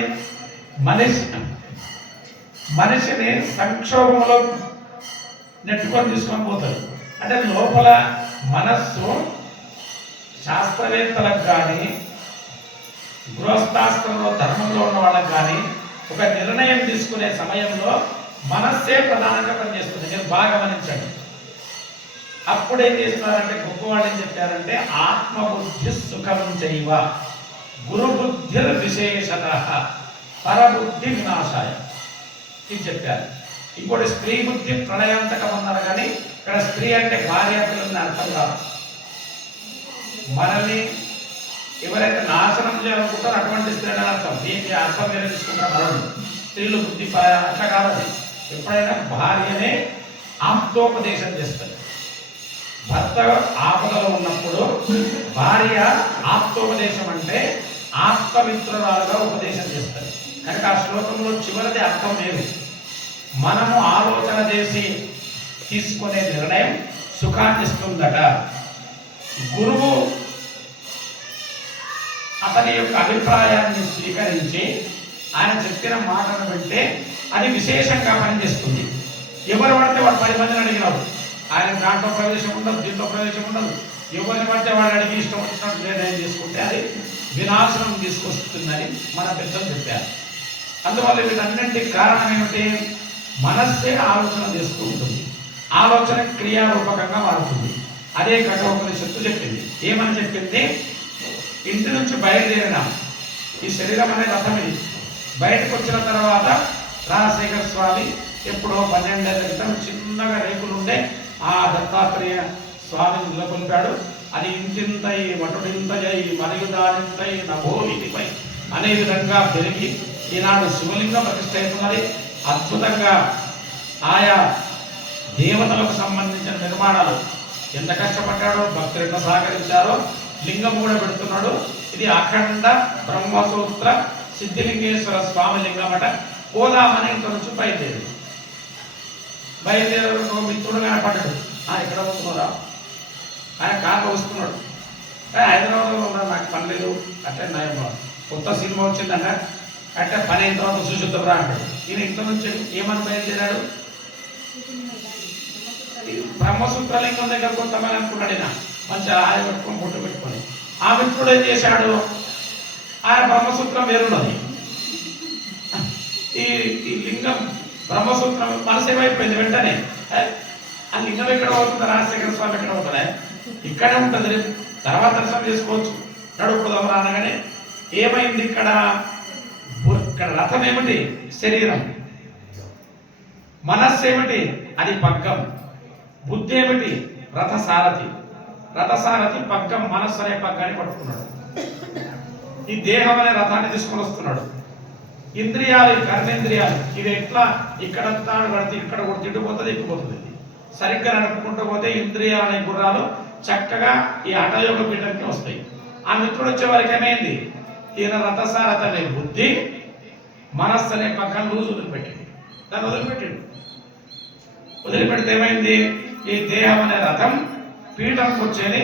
మనిషిని సంక్షోభంలో నెట్టుకొని తీసుకొని పోతాడు. అంటే లోపల మనస్సు శాస్త్రవేత్తలకు కానీ గృహస్థాశ్రమంలో ధర్మంలో ఉన్న వాళ్ళకి కానీ ఒక నిర్ణయం తీసుకునే సమయంలో మనస్సే ప్రధానంగా పనిచేస్తుంది. మీరు బాగా గమనించండి. అప్పుడు ఏం చేస్తున్నారంటే గొప్పవాళ్ళు ఏం చెప్పారంటే ఆత్మబుద్ధి సుఖం చేయవ గురుబుద్ధి విశేషత పరబుద్ధి వినాశాయ ఇది చెప్పారు. ఇంకోటి స్త్రీ బుద్ధి ప్రళయాంతకం అన్నారు. కానీ ఇక్కడ స్త్రీ అంటే భార్య పిల్లలని అర్థం కాదు. మనల్ని ఎవరైతే నాశనం చేయాలనుకుంటారో అటువంటి స్త్రీ అని అర్థం. దీనికి అర్థం వేరే తీసుకుంటారు మనల్ని. స్త్రీలు బుద్ధి అట్లా కాదు. ఎప్పుడైనా భార్యనే ఆప్తోపదేశం చేస్తుంది. భర్త ఆపదలో ఉన్నప్పుడు భార్య ఆప్తోపదేశం అంటే ఆత్మమిత్రురాలుగా ఉపదేశం చేస్తుంది. కనుక ఆ శ్లోకంలో చివరిది అర్థం లేదు. మనము ఆలోచన చేసి తీసుకునే నిర్ణయం సుఖాన్ని ఇస్తుందట. గురువు అతని యొక్క అభిప్రాయాన్ని స్వీకరించి ఆయన చెప్పిన మాటను వింటే అది విశేషంగా పనిచేస్తుంది. ఎవరు పడితే వాడు 10 మందిని అడిగినాడు, ఆయన దాంట్లో ప్రవేశం ఉండదు, దీంట్లో ప్రవేశం ఉండదు. ఎవరిని పడితే వాడు అడిగి ఇష్టం వచ్చినట్టు నిర్ణయం తీసుకుంటే అది వినాశనం తీసుకొస్తుందని మన పెద్దలు చెప్పారు. అందువల్ల వీటన్నింటికి కారణం ఏమిటి, మనస్సే ఆలోచన చేస్తూ ఉంటుంది. ఆలోచన క్రియారూపకంగా మారుతుంది. అదే కఠోపనిషత్తు చెప్పింది. ఏమని చెప్పింది, ఇంటి నుంచి బయలుదేరినాం. ఈ శరీరం అనే రథం ఇది. బయటకు వచ్చిన తర్వాత రాజశేఖర స్వామి ఎప్పుడో 12 ఏళ్ల క్రితం చిన్నగా రేకులు ఉండే ఆ దత్తాత్రేయ స్వామిని నిలకొల్పాడు. అది ఇంతింతై వటుడింతై మరుగుదానింతై నభో వీటిపై అనే విధంగా పెరిగి ఈనాడు శివలింగం ప్రతిష్ఠ అవుతున్నది. అద్భుతంగా ఆయా దేవతలకు సంబంధించిన నిర్మాణాలు ఎంత కష్టపడ్డాడో, భక్తులు ఎంత సహకరించారో, లింగం కూడా పెడుతున్నాడు. ఇది అఖండ బ్రహ్మసూత్ర సిద్ధిలింగేశ్వర స్వామి లింగం అట. పోదామని ఇంత నుంచి బయలుదేరు మిత్రుడు కనపడ్డాడు. ఎక్కడ వస్తున్నారా, ఆయన కాక వస్తున్నాడు. హైదరాబాద్లో ఉన్నా, నాకు పని లేదు అంటే కొత్త సినిమా వచ్చిందంట అంటే పని అయిన తర్వాత చూసిద్దాంరా అంటాడు. ఈయన ఇంత నుంచి ఏమని బయలుదేరాడు, బ్రహ్మసూత్రలింగం దగ్గర కొంతమంది అనుకున్నాడు. ఈయన మంచి ఆయ పెట్టుకొని బొట్టు పెట్టుకొని ఆ మిత్రుడు ఏం చేశాడు, ఆయన బ్రహ్మసూత్రం వేరున్నది. ఈ లింగం బ్రహ్మసూత్రం మనసు ఏమైపోయింది. వెంటనే ఆ లింగం ఎక్కడ అవుతుంది, రాజశేఖర స్వామి ఎక్కడ అవుతుందా, ఇక్కడే ఉంటుంది, తర్వాత దర్శనం చేసుకోవచ్చు, నడుపుదాం అనగానే ఏమైంది, ఇక్కడ రథం ఏమిటి, శరీరం. మనస్సు ఏమిటి, అది పగ్గం. బుద్ధి ఏమిటి, రథసారథి. రథసారథి పగ్గం, మనస్సు అనే పగ్గాన్ని పట్టుకున్నాడు. ఈ దేహం అనే రథాన్ని తీసుకొని వస్తున్నాడు. ఇంద్రియాలు, కర్మేంద్రియాలు ఇవి ఎట్లా ఇక్కడ పడితే ఇక్కడ కూడా తిట్టుపోతుంది, ఎక్కిపోతుంది. సరిగ్గా నడుపుకుంటూ పోతే ఇంద్రియాలు అనే గుర్రాలు చక్కగా ఈ హఠయోగ పీఠంకి వస్తాయి. ఆ మిత్రుడు వచ్చే వారికి ఏమైంది, ఈయన రథసారథ అనే బుద్ధి మనస్సు అనే పక్కన లూజు వదిలిపెట్టింది. దాన్ని వదిలిపెడితే ఏమైంది, ఈ దేహం అనే రథం పీఠం కూర్చొని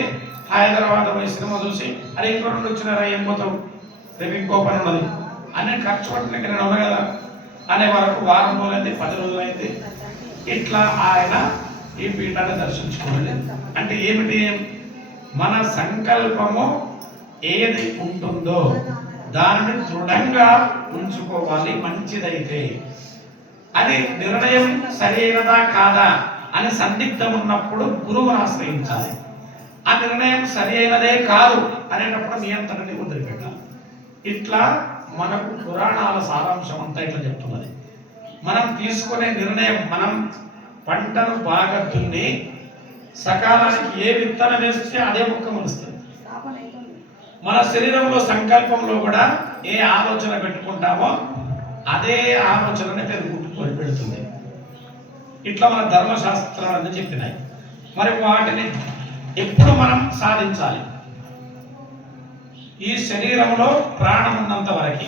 హైదరాబాద్ పోయి సినిమా చూసి అరే ఇంకో రెండు వచ్చినారా ఏం పోతావు, రేపు ఇంకో పని ఉన్నది అన్ని ఖర్చు పట్టినాక నేను ఉన్నా కదా అనే వరకు వారం రోజులైంది, 10 రోజులైంది. ఇట్లా ఆయన ఈ పీఠాన్ని దర్శించుకోవాలి. అంటే ఏమిటి, మన సంకల్పము ఏది ఉంటుందో దానిని దృఢంగా ఉంచుకోవాలి. మంచిదైతే అది నిర్ణయం సరైనదా కాదా అని సందిగ్ధం ఉన్నప్పుడు గురువును ఆశ్రయించాలి. ఆ నిర్ణయం సరి అయినదే కాదు అనేటప్పుడు నియంత్రణని వదిలిపెట్టాలి. ఇట్లా మనకు పురాణాల సారాంశం అంతా ఇట్లా చెప్తున్నది. మనం తీసుకునే నిర్ణయం, మనం పంటను బాగా దున్ని సకాలానికి ఏ విత్తనం వేస్తే అదే మొక్క మొలుస్తుంది. మన శరీరంలో సంకల్పంలో కూడా ఏ ఆలోచన పెట్టుకుంటామో అదే ఆలోచనని పెడుతుంది. ఇట్లా మన ధర్మశాస్త్రాలన్నీ చెప్పినాయి. మరి వాటిని ఎప్పుడు మనం సాధించాలి? ఈ శరీరంలో ప్రాణం ఉన్నంత వరకు.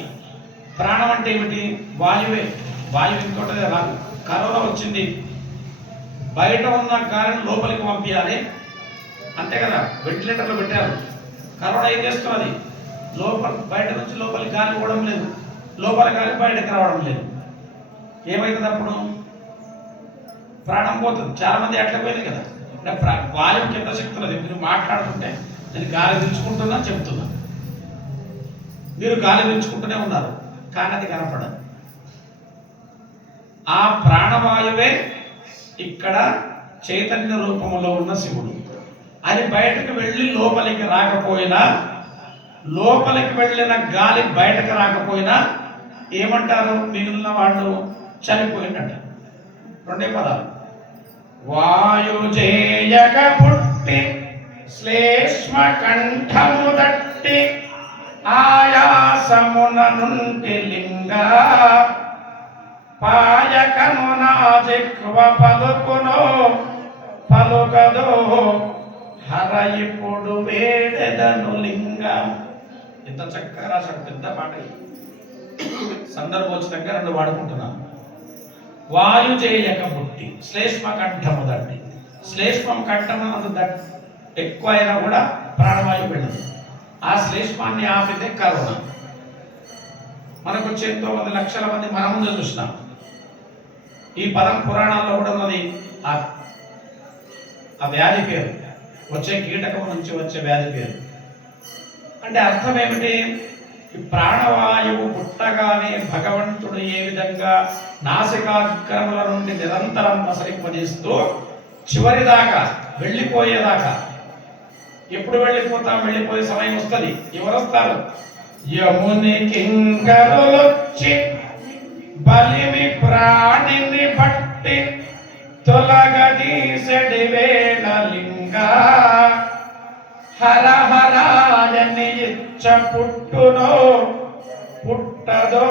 ప్రాణం అంటే ఏమిటి? వాయువే. వాయువు ఇంకోటి రాదు. కరోనా వచ్చింది, బయట ఉన్న గాలిని లోపలికి పంపించాలి అంతే కదా, వెంటిలేటర్లో పెట్టారు. కరోనా ఏం చేస్తున్నది, బయట నుంచి లోపలికి గాలి పోవడం లేదు, లోపల గాలి బయటకు రావడం లేదు. ఏమవుతుంది అప్పుడు? ప్రాణం పోతుంది. చాలా మంది అట్లా పోయింది కదా. అంటే వాయువుకి ఎంత శక్తి ఉన్నది. మీరు మాట్లాడుతుంటే నేను గాలి పీల్చుకుంటున్నా చెప్తున్నా, మీరు గాలి పీల్చుకుంటూనే ఉన్నారు, కానీ అది కనపడదు. ఆ ప్రాణవాయువే ఇక్కడ చైతన్య రూపంలో ఉన్న శివుడు. అది బయటకు వెళ్ళి లోపలికి రాకపోయినా, లోపలికి వెళ్ళిన గాలి బయటకు రాకపోయినా ఏమంటారు మిగిలిన వాళ్ళు? చనిపోయిందట. 2 పదాలు. వాయుజేయక పుట్టి శ్లేష్మ కంఠము దట్టి ఆయాసమున నుండి లింగ పాయకను నా జిహ్వ పలుకునో పలుకదో హర ఇప్పుడు వేడెదను లింగ. ఎంత చక్కగా రాశాడు, పెద్ద పాట. సందర్భోచితంగా 2 వాడుకుంటున్నాను. వాయుజేయక పుట్టి శ్లేష్మ కంఠము దట్టి. శ్లేష్మం కంఠము ఎక్కువ అయినా కూడా ప్రాణవాయువు వెళ్ళదు. ఆ శ్లేష్మాన్ని ఆపితే కరోనా. మనకు వచ్చే ఎంతో మంది, లక్షల మంది మన ముందు చూసినాం. ఈ పదం పురాణాల్లో కూడా ఉన్నది. ఆ వ్యాధి పేరు, వచ్చే కీటకం నుంచి వచ్చే వ్యాధి పేరు. అంటే అర్థం ఏమిటి? ఈ ప్రాణవాయువు పుట్టగానే భగవంతుడు ఏ విధంగా నాసికాగ్రముల నుండి నిరంతరం ప్రసరింపజేస్తూ చివరిదాకా వెళ్ళిపోయేదాకా. ఎప్పుడు వెళ్ళిపోతాం? వెళ్ళిపోయే సమయం వస్తుంది. ఎవరు వస్తారు? యముని కింకరులొచ్చి బలిమి ప్రాణిని బట్టి తొలగదీసెడి వేళ లింగ హర హరాయని ఇచ్చ పుట్టునో పుట్టదో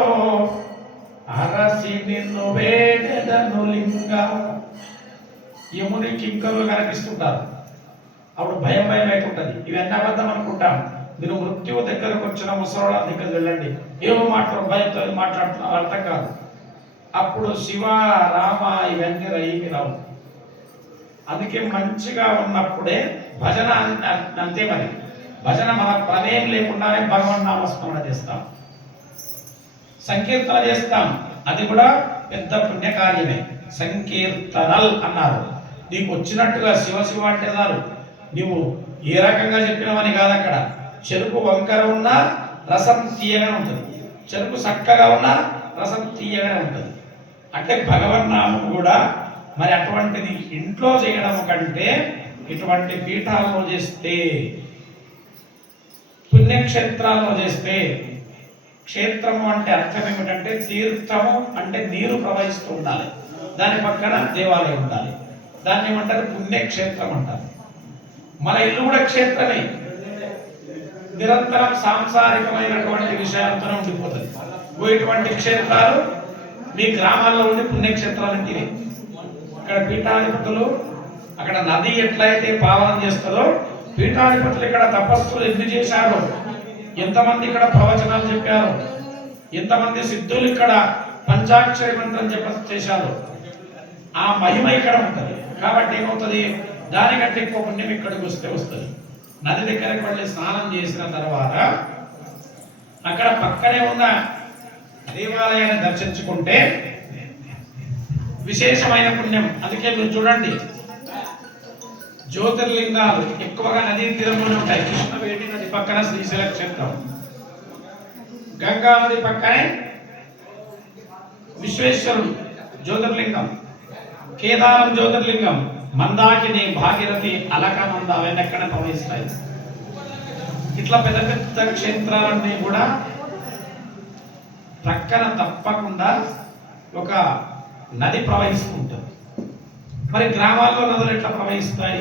అరసి నిన్ను వేడెదను లింగ. యముని కింకరులు కనిపిస్తుంటారు. అప్పుడు భయం అవుతుంటది. ఇవన్నీ అబద్ధం అనుకుంటాం. మీరు మృత్యువు దగ్గరకు వచ్చిన ముసలోళ్ళ దగ్గర వెళ్ళండి, ఏమో భయంతో మాట్లాడుతున్నారు, అర్థం కాదు. అప్పుడు శివ రామ ఇవన్నీ రైకి రావు. అందుకే మంచిగా ఉన్నప్పుడే భజన అంతే. మరి భజన మన ప్రమేయం లేకుండానే భగవన్ నామస్మరణ చేస్తాం, సంకీర్తన చేస్తాం. అది కూడా పెద్ద పుణ్యకార్యమే. సంకీర్తనల్ అన్నారు. నీకు వచ్చినట్టుగా శివ శివ అంటే చాలు. నీవు ఏ రకంగా చెప్పినవని కాదు. అక్కడ చెరుకు వంకర ఉన్నా రసం తీయగానే ఉంటుంది, చెరుకు చక్కగా ఉన్నా రసం తీయగానే ఉంటుంది. అంటే భగవన్నామం కూడా మరి అటువంటిది ఇంట్లో చేయడం కంటే ఇటువంటి పీఠాల్లో చేస్తే, పుణ్యక్షేత్రాల్లో చేస్తే. క్షేత్రము అంటే అర్థం ఏమిటంటే తీర్థము అంటే నీరు ప్రవహిస్తూ ఉండాలి, దాని పక్కన దేవాలయం ఉండాలి. దాన్ని ఏమంటారు? పుణ్యక్షేత్రం అంటారు. మన ఇల్లు కూడా క్షేత్రమే. నిరంతరం సాంసారికమైనటువంటి విషయాలతోనే ఉండిపోతుంది. ఇటువంటి క్షేత్రాలు మీ గ్రామాల్లో ఉండి పుణ్యక్షేత్రాలు అంటే ఇక్కడ పీఠాధిపతులు, అక్కడ నది ఎట్లయితే పావనం చేస్తుందో పీఠాధిపతులు ఇక్కడ తపస్సులు ఎన్ని చేశారో ఎంతమంది ఇక్కడ ప్రవచనాలు చెప్పారు, ఎంతమంది సిద్ధులు ఇక్కడ పంచాక్షరి మంత్రం చేశారు. ఆ మహిమ ఇక్కడ ఉంటుంది. కాబట్టి ఏమవుతుంది, దానికంటే ఎక్కువ పుణ్యం ఇక్కడికి వస్తుంది. నది దగ్గరికి వెళ్ళి స్నానం చేసిన తర్వాత అక్కడ పక్కనే ఉన్న దేవాలయాన్ని దర్శించుకుంటే విశేషమైన పుణ్యం. అందుకే మీరు చూడండి, జ్యోతిర్లింగాలు ఎక్కువగా నదీ తీరంలోనే ఉంటాయి. కృష్ణవేణి నది పక్కన శ్రీశైల క్షేత్రం, గంగా నది పక్కనే విశ్వేశ్వరుడు జ్యోతిర్లింగం, కేదారం జ్యోతిర్లింగం, మందాకిని, భాగీరథి, అలకానంద అవన్నీ ఎక్కడ ప్రవహిస్తాయి. ఇట్లా పెద్ద పెద్ద క్షేత్రాలన్నీ కూడా ప్రక్కన తప్పకుండా ఒక నది ప్రవహిస్తూ ఉంటుంది. మరి గ్రామాల్లో నదులు ఎట్లా ప్రవహిస్తాయి?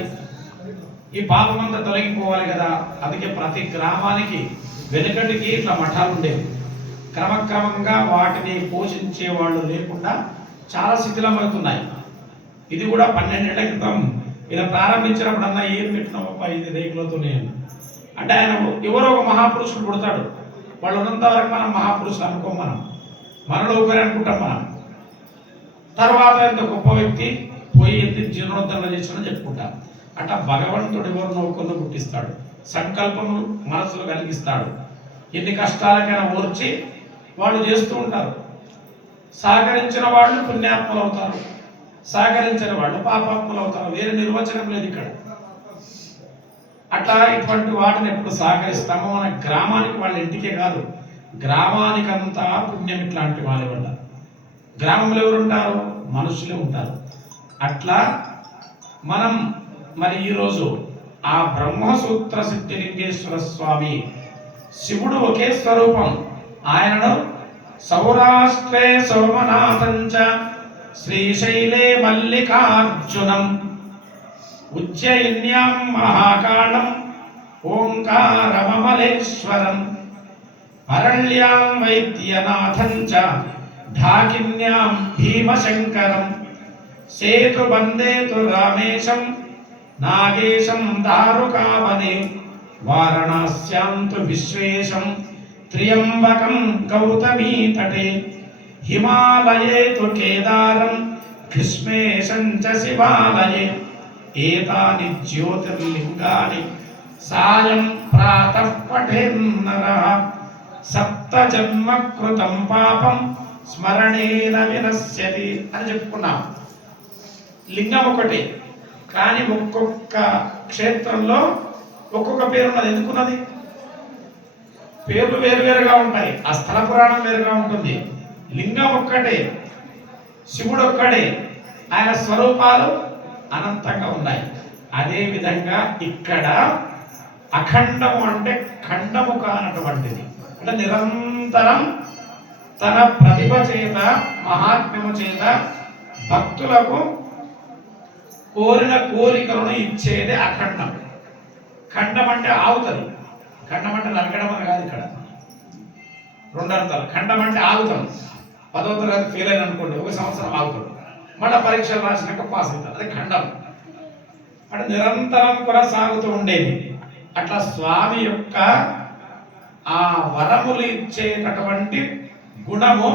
ఈ పాపమంతా తొలగిపోవాలి కదా. అందుకే ప్రతి గ్రామానికి వెనుకటికి ఇట్లా మఠాలు ఉండేవి. క్రమక్రమంగా వాటిని పోషించే వాళ్ళు లేకుండా చాలా శిథిలమవుతున్నాయి. ఇది కూడా 12 ఏళ్ల క్రితం ఇలా ప్రారంభించినప్పుడు అన్న ఏం పెట్టినామప్ప ఇది రేకులతోనే అంటే, ఆయన ఎవరో ఒక మహాపురుషుడు పుడతాడు. వాళ్ళు ఉన్నంత వరకు మనం మహాపురుషులు అనుకోం, మనలో ఒకరు అనుకుంటాం మనం. తర్వాత ఎంత గొప్ప వ్యక్తి పోయి ఎత్తి జీర్ణోద్ధరణ చేసిన చెప్పుకుంటాం. అట్లా భగవంతుడు ఎవరినో ఒకరిని పుట్టిస్తాడు, సంకల్పము మనసులో కలిగిస్తాడు. ఎన్ని కష్టాలకైనా ఓర్చి వాళ్ళు చేస్తూ ఉంటారు. సహకరించిన వాళ్ళు పుణ్యాత్మలు అవుతారు, సహకరించిన వాళ్ళు పాపాత్మలు అవుతారు. వేరే నిర్వచనం లేదు ఇక్కడ. అట్లా ఇటువంటి వాటిని ఎప్పుడు సహకరిస్తామో మన గ్రామానికి, వాళ్ళ ఇంటికే కాదు గ్రామానికి అంతా పుణ్యం ఇట్లాంటి వాళ్ళ వల్ల. గ్రామంలో ఎవరు ఉంటారు? మనుషులే ఉంటారు. అట్లా మనం మరి ఈరోజు ఆ బ్రహ్మసూత్ర సిద్ధిలింగేశ్వర స్వామి శివుడు ఒకే స్వరూపం. ఆయనను సౌరాష్ట్రే సోమనాథంచ శ్రీశైలే మల్లికార్జునం ఉజ్జయిన్యాం మహాకాళం ఓంకారమమలేశ్వరం అరణ్యాం వైద్యనాథం చ ఢాకిన్యాం భీమశంకరం సేతుబందేతు రామేశం నాగేశం దారుకావనే వారణాస్యాంతు విశ్వేశం త్ర్యంబకం గౌతమీతటే హిమాలయే తు కేదారం గ్రీష్మేశం చ శివాలయే ఏతాని జ్యోతిర్లింగాని సాయం ప్రాతః పఠేన్నరః సప్త జన్మ కృతం పాపం స్మరణేన వినశ్యతి అని చెప్పుకున్నాం. లింగం ఒకటే, కానీ ఒక్కొక్క క్షేత్రంలో ఒక్కొక్క పేరు ఉన్నది. ఎందుకున్నది? పేర్లు వేరువేరుగా ఉంటాయి. ఆ స్థల పురాణం వేరుగా ఉంటుంది. లింగం ఒక్కటే, శివుడు ఒక్కడే, ఆయన స్వరూపాలు అనంతంగా ఉన్నాయి. అదే విధంగా ఇక్కడ అఖండము అంటే ఖండము కానటువంటిది, అంటే నిరంతరం తన ప్రతిభ చేత మహాత్మ్యము చేత భక్తులకు కోరిన కోరికలను ఇచ్చేదే అఖండం. ఖండం అంటే ఆగుతుంది. ఖండం అంటే నరకడం అని కాదు. ఇక్కడ రెండర్థాలు. ఖండం అంటే ఆగుతాం. 10వ తరగతి ఫెయిల్ అయిన అనుకోండి, 1 సంవత్సరం ఆగుతాడు, మళ్ళీ పరీక్షలు రాసినాక పాస్ అవుతాడు. అది ఖండం. అంటే నిరంతరం కొనసాగుతూ ఉండేది. అట్లా స్వామి యొక్క ఆ వరములు ఇచ్చేటటువంటి గుణము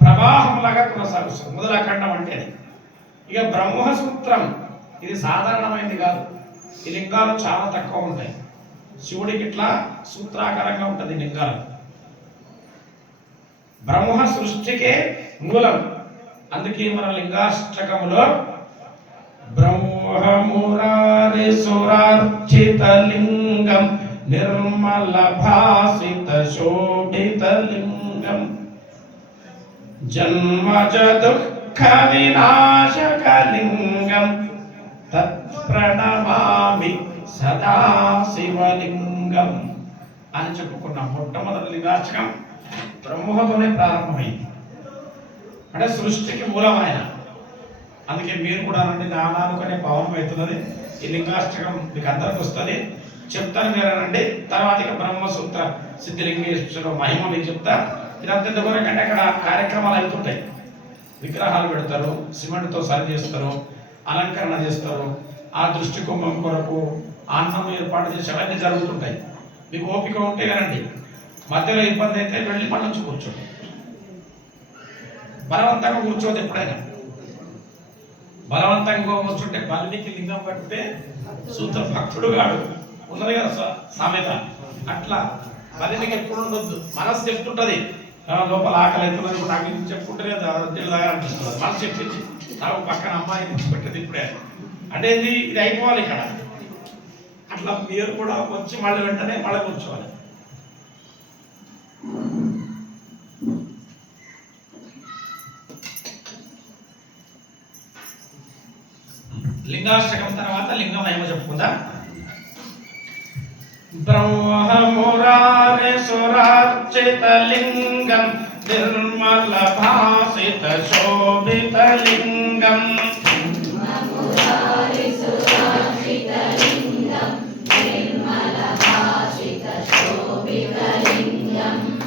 ప్రవాహంలాగా కొనసాగుతుంది. మొదల ఖండం అంటే అది. ఇక బ్రహ్మసూత్రం ఇది సాధారణమైనది కాదు. ఈ లింగాలు చాలా తక్కువ ఉంటాయి. శివుడికి ఇట్లా సూత్రాకారంగా ఉంటుంది లింగాలు. బ్రహ్మ సృష్టికే మూలం. అందుకే మన లింగాష్టకములో బ్రహ్మమురారి సురార్చిత లింగం నిర్మల భాసిత శోభిత లింగం జన్మజ దుఃఖ వినాశక లింగం తత్ప్రణమామి సదా శివలింగం అని చెప్పుకున్నాం. మొట్టమొదటి లింగాష్టకం బ్రహ్మతోనే ప్రారంభమైంది. అంటే సృష్టికి మూలమైన. అందుకే మీరు కూడా రండి, నానానుకనే పవనం అవుతున్నది. ఈ లింగాష్టకం మీకు అందరికి వస్తుంది, చెప్తాను. మీరు రండి. తర్వాత ఇక బ్రహ్మసూత్ర సిద్ధిలింగేశ్వర మహిమ మీకు చెప్తా. ఇదంతా ఎందుకంటే అక్కడ కార్యక్రమాలు అవుతుంటాయి. విగ్రహాలు పెడతారు, సిమెంట్తో సరి చేస్తారు, అలంకరణ చేస్తారు. ఆ దృష్టి కుంభం కొరకు అన్నం ఏర్పాటు చేసి అవన్నీ జరుగుతుంటాయి. మీకు ఓపిక ఉంటే కనండి. మధ్యలో ఇబ్బంది అయితే వెళ్ళి మళ్ళీ వచ్చి కూర్చోండి. బలవంతంగా కూర్చోదు ఎప్పుడైనా. బలవంతంగా కూర్చుంటే బలికి లింగం కడితే సూత్ర భక్తుడు గాడు ఉన్నది కదా సామెత. అట్లా బలికి ఎప్పుడు ఉండొద్దు. మనసు చెప్తుంటది లోపల ఆకలి అవుతున్నది నాకు చెప్పుకుంటే అనిపిస్తుంది. మనసు చెప్పించి నాకు పక్కన అమ్మాయి పెట్టదు ఇప్పుడే అంటే ఇది అయిపోవాలి ఇక్కడ. అట్లా మీరు కూడా వచ్చి మళ్ళీ వెంటనే మళ్ళీ కూర్చోవాలి. లింగాష్టకం తర్వాత లింగ మహిమ చెప్పుకుందాం. బ్రహ్మమురారి సురార్చిత లింగం నిర్మల భాసిత శోభిత లింగం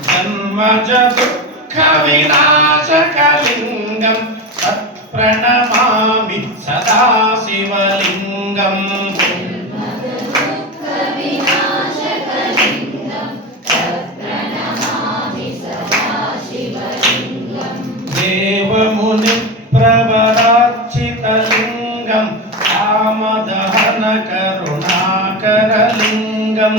జన్మజ దుఃఖ వినాశక లింగం తత్ప్రణమామి సదా శివలింగం దేవముని ప్రవరార్చిత లింగం కామదహన కరుణాకర లింగం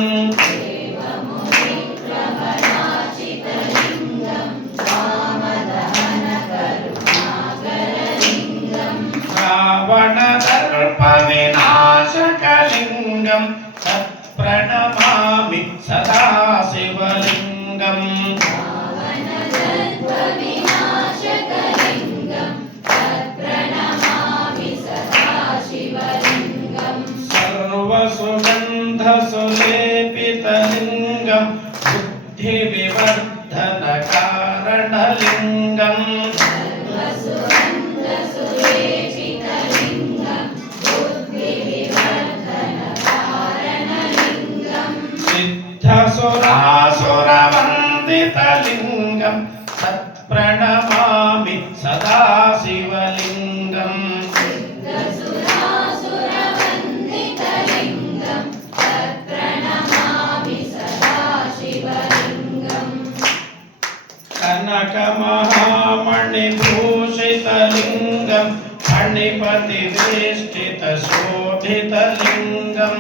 రావణ దర్ప వినాశక లింగం తత్ప్రణమామి సదా శివలింగం సర్వసుగంధ సులేపిత లింగం బుద్ధి వివర్ధన కారణ లింగం సిద్ధసురాసుర వందిత లింగం తత్ప్రణమామి సదా శివలింగం కనక మహామణి భూషిత లింగం ఫణిపతి వేష్టిత శోభిత లింగం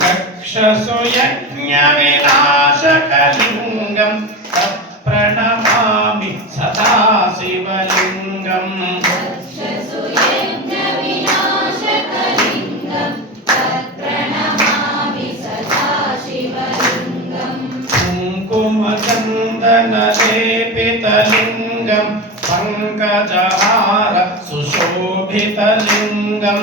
దక్షసు యజ్ఞ వినాశక లింగం తత్ప్రణమామి సదా శివలింగం కుంకుమ చందన లేపిత లింగం పంకజహార సుశోభిత లింగం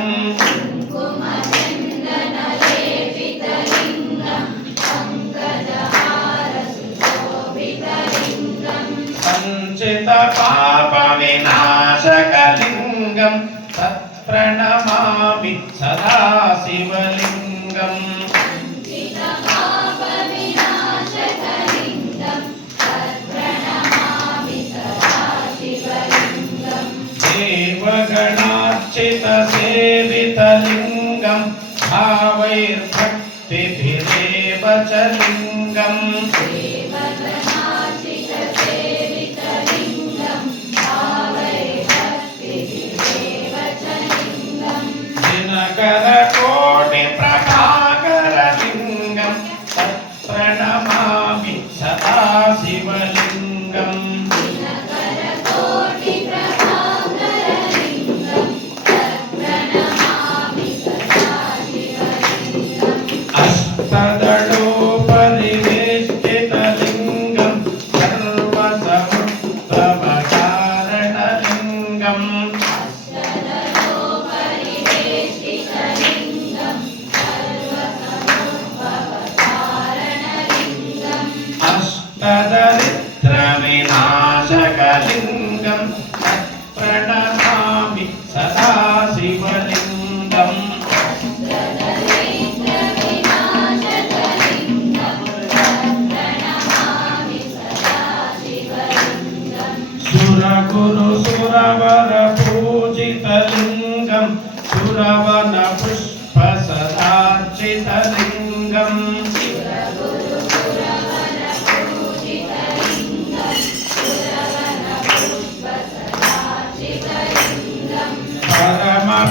సంచిత పాప వినాశక లింగం తత్ప్రణమామి సదా శివలింగం దేవగణార్చిత సేవిత లింగం భావైర్భక్తిభిరేవ చ లింగం దినకర కోటి ప్రభాకర లింగం తత్ప్రణమామి సదా శివలింగం అష్టదళోపరివేష్టిత లింగం సర్వసముద్భవకారణ లింగం అష్టదరిద్ర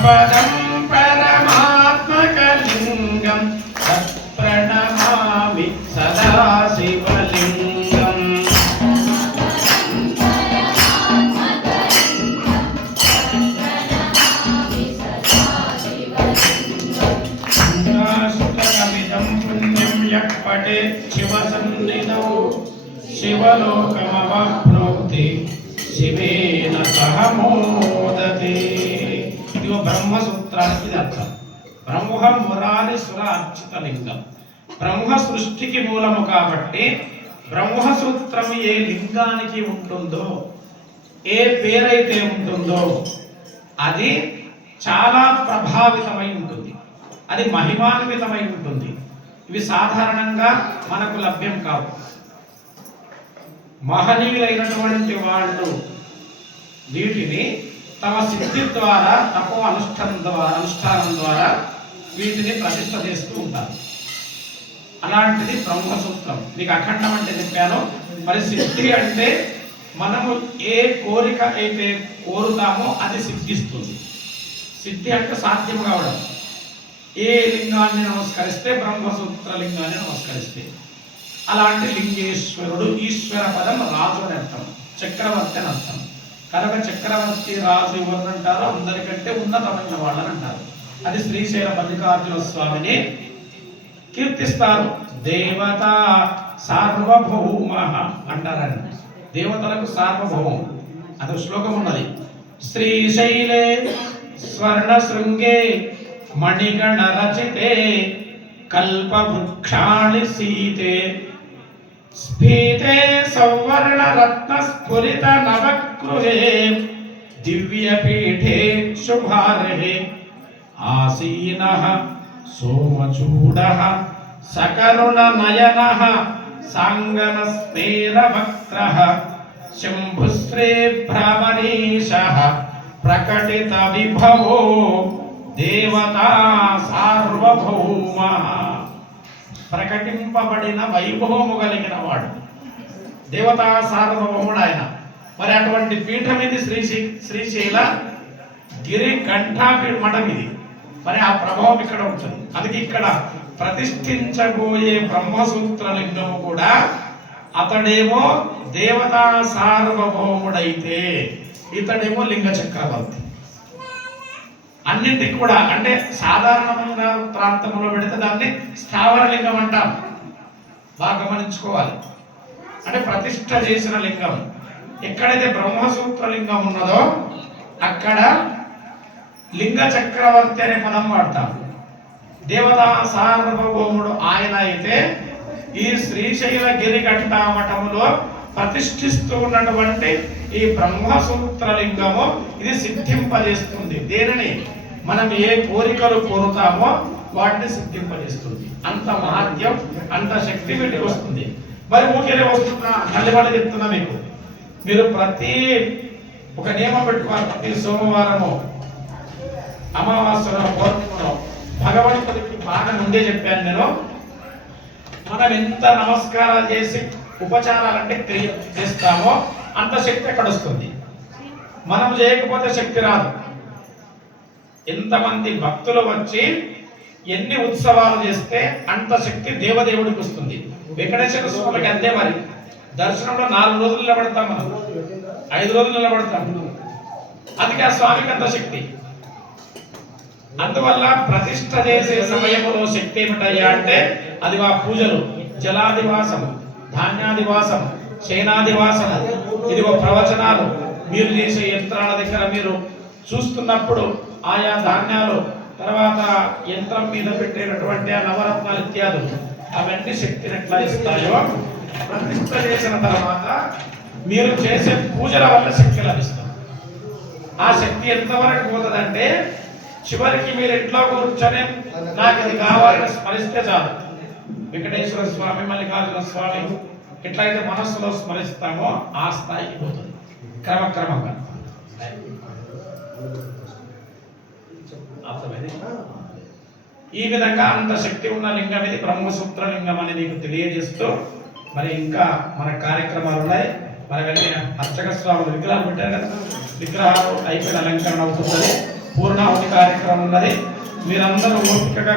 శివపదం పరమాత్మకలింగం ప్రణమామి సదా శివలింగం. అష్టకమిదం పుణ్యం యః పఠేత్ శివసన్నిధౌ శివలోకమవాప్నోతి శివేన సహ మోదతే. ఇదిగో బ్రహ్మసూత్రానికి అర్థం. బ్రహ్మ మురారి సుర అర్చిత లింగం. బ్రహ్మ సృష్టికి మూలము కాబట్టి బ్రహ్మసూత్రం ఏ లింగానికి ఉంటుందో, ఏ పేరైతే ఉంటుందో అది చాలా ప్రభావితమై ఉంటుంది, అది మహిమాన్వితమై ఉంటుంది. ఇవి సాధారణంగా మనకు లభ్యం కావు. మహనీయులైనటువంటి వాళ్ళు వీటిని తమ సిద్ధి ద్వారా, తపో అనుష్ఠానం ద్వారా వీటిని ప్రతిష్ఠ చేస్తూ ఉంటారు. అలాంటిది బ్రహ్మసూత్రం. మీకు అఖండం అంటే చెప్పాను. మరి సిద్ధి అంటే మనము ఏ కోరిక అయితే కోరుతామో అది సిద్ధిస్తుంది. సిద్ధి అంటే సాధ్యం కావడం. ఏ లింగాన్ని నమస్కరిస్తే బ్రహ్మసూత్ర లింగాన్ని నమస్కరిస్తే. అలాంటి లింగేశ్వరుడు. ఈశ్వర పదం రాజు అని అర్థం, చక్రవర్తి అని అర్థం. కనుక చక్రవర్తి రాజు ఎవరు అంటారో అందరికంటే ఉన్నతమైన వాళ్ళని అంటారు. అది శ్రీశైల మల్లికార్జున స్వామిని కీర్తిస్తారు. దేవత సార్వభౌమ అంటారండి. దేవతలకు సార్వభౌమం. అది శ్లోకం ఉన్నది. శ్రీశైలే స్వర్ణ శృంగే మణిగణ రచితే కల్పవృక్షాణి సీతే స్ఫీతే సౌవర్ణ రత్న స్ఫురిత నవగృహే దివ్యపీఠే శుభార్హే ఆసీనః సోమచూడః సకరుణ నయనః సాంగనస్మేర వక్త్రః శంభుశ్రీ భ్రమరీశః ప్రకటిత విభవో దేవతా సార్వభౌమ. ప్రకటింపబడిన వైభవము కలిగిన వాడు దేవతా సార్వభౌముడు ఆయన. మరి అటువంటి పీఠం ఇది శ్రీశైల గిరి కంఠాపీఠ మఠం ఇది. మరి ఆ ప్రభావం ఇక్కడ ఉంటుంది. అందుకే ఇక్కడ ప్రతిష్ఠించబోయే బ్రహ్మసూత్ర లింగము కూడా అతడేమో దేవతా సార్వభౌముడైతే ఇతడేమో లింగ చక్రవర్తి. అన్నింటికి కూడా అంటే సాధారణమైన ప్రాంతంలో పెడితే దాన్ని స్థావర లింగం అంటాం. బాగా గమనించుకోవాలి. అంటే ప్రతిష్ఠ చేసిన లింగం. ఎక్కడైతే బ్రహ్మసూత్ర లింగం ఉన్నదో అక్కడ లింగ చక్రవర్తి అనే పదం వాడతాం. దేవతా సార్వభౌముడు ఆయన అయితే ఈ శ్రీశైల గిరికట్ట మఠములో ప్రతిష్ఠిస్తూ ఉన్నటువంటి ఈ బ్రహ్మసూత్ర లింగము ఇది సిద్ధింపజేస్తుంది. దేనిని మనం ఏ కోరికలు కోరుతామో వాటిని సిద్ధింపజేస్తుంది. అంత మహాత్యం, అంత శక్తి వీటికి వస్తుంది. మరి ఊరికే వస్తున్నా మళ్ళీ చెప్తున్నా మీకు. మీరు ప్రతి ఒక నియమం పెట్టుకోవాలి. ప్రతి సోమవారము అమావాస్యలో పౌర్ణమిలో భగవంతుడికి బాగా ముందే చెప్పాను నేను. మనం ఎంత నమస్కారాలు చేసి ఉపచారాలంటే చేస్తామో అంత శక్తి ఎక్కడ వస్తుంది. మనం చేయకపోతే శక్తి రాదు. ఎంతమంది భక్తులు వచ్చి ఎన్ని ఉత్సవాలు చేస్తే అంత శక్తి దేవదేవుడికి వస్తుంది. వెంకటేశ్వర స్వామికి అంతే. మరి దర్శనంలో 4 రోజులు నిలబడతాం, మనం 5 రోజులు నిలబడతాం. అందుకే ఆ స్వామికి అంత శక్తి. అందువల్ల ప్రతిష్ఠ చేసే సమయంలో శక్తి ఏమిటయ్యా అంటే అది ఆ పూజలు, జలాదివాసం, ధాన్యాదివాసం, శయనాదివాసం, ఇదిగో ప్రవచనాలు, మీరు చేసే యంత్రాల దగ్గర మీరు చూస్తున్నప్పుడు ఆయా ధాన్యాలు, తర్వాత యంత్రం మీద పెట్టేటటువంటి ఆ నవరత్నాలు ఇత్యాదులు అవన్నీ శక్తిని ఎట్లా ఇస్తాయో ప్రతిష్ఠ చేసిన తర్వాత మీరు చేసే పూజల వల్ల శక్తి లభిస్తుంది. ఆ శక్తి ఎంతవరకు పోతుందంటే చివరికి మీరు ఎట్లా కూర్చొని నాకు ఇది కావాలని స్మరిస్తే చాలు. వెంకటేశ్వర స్వామి, మల్లికార్జున స్వామి ఎట్లయితే మనస్సులో స్మరిస్తామో ఆ స్థాయికి పోతుంది క్రమక్రమంగా. ఈ విధంగా అంత శక్తి ఉన్న లింగం ఇది బ్రహ్మసూత్ర లింగం అని నీకు తెలియజేస్తూ మరి ఇంకా మన కార్యక్రమాలు ఉన్నాయి. మరి వెళ్ళి అర్చక స్వామి విగ్రహాలు పెట్టారు కదా, విగ్రహాలు అయిపోయిన అలంకరణ అవుతుంది. పూర్ణాహుతి కార్యక్రమం ఉన్నది. మీరందరూ ఓపికగా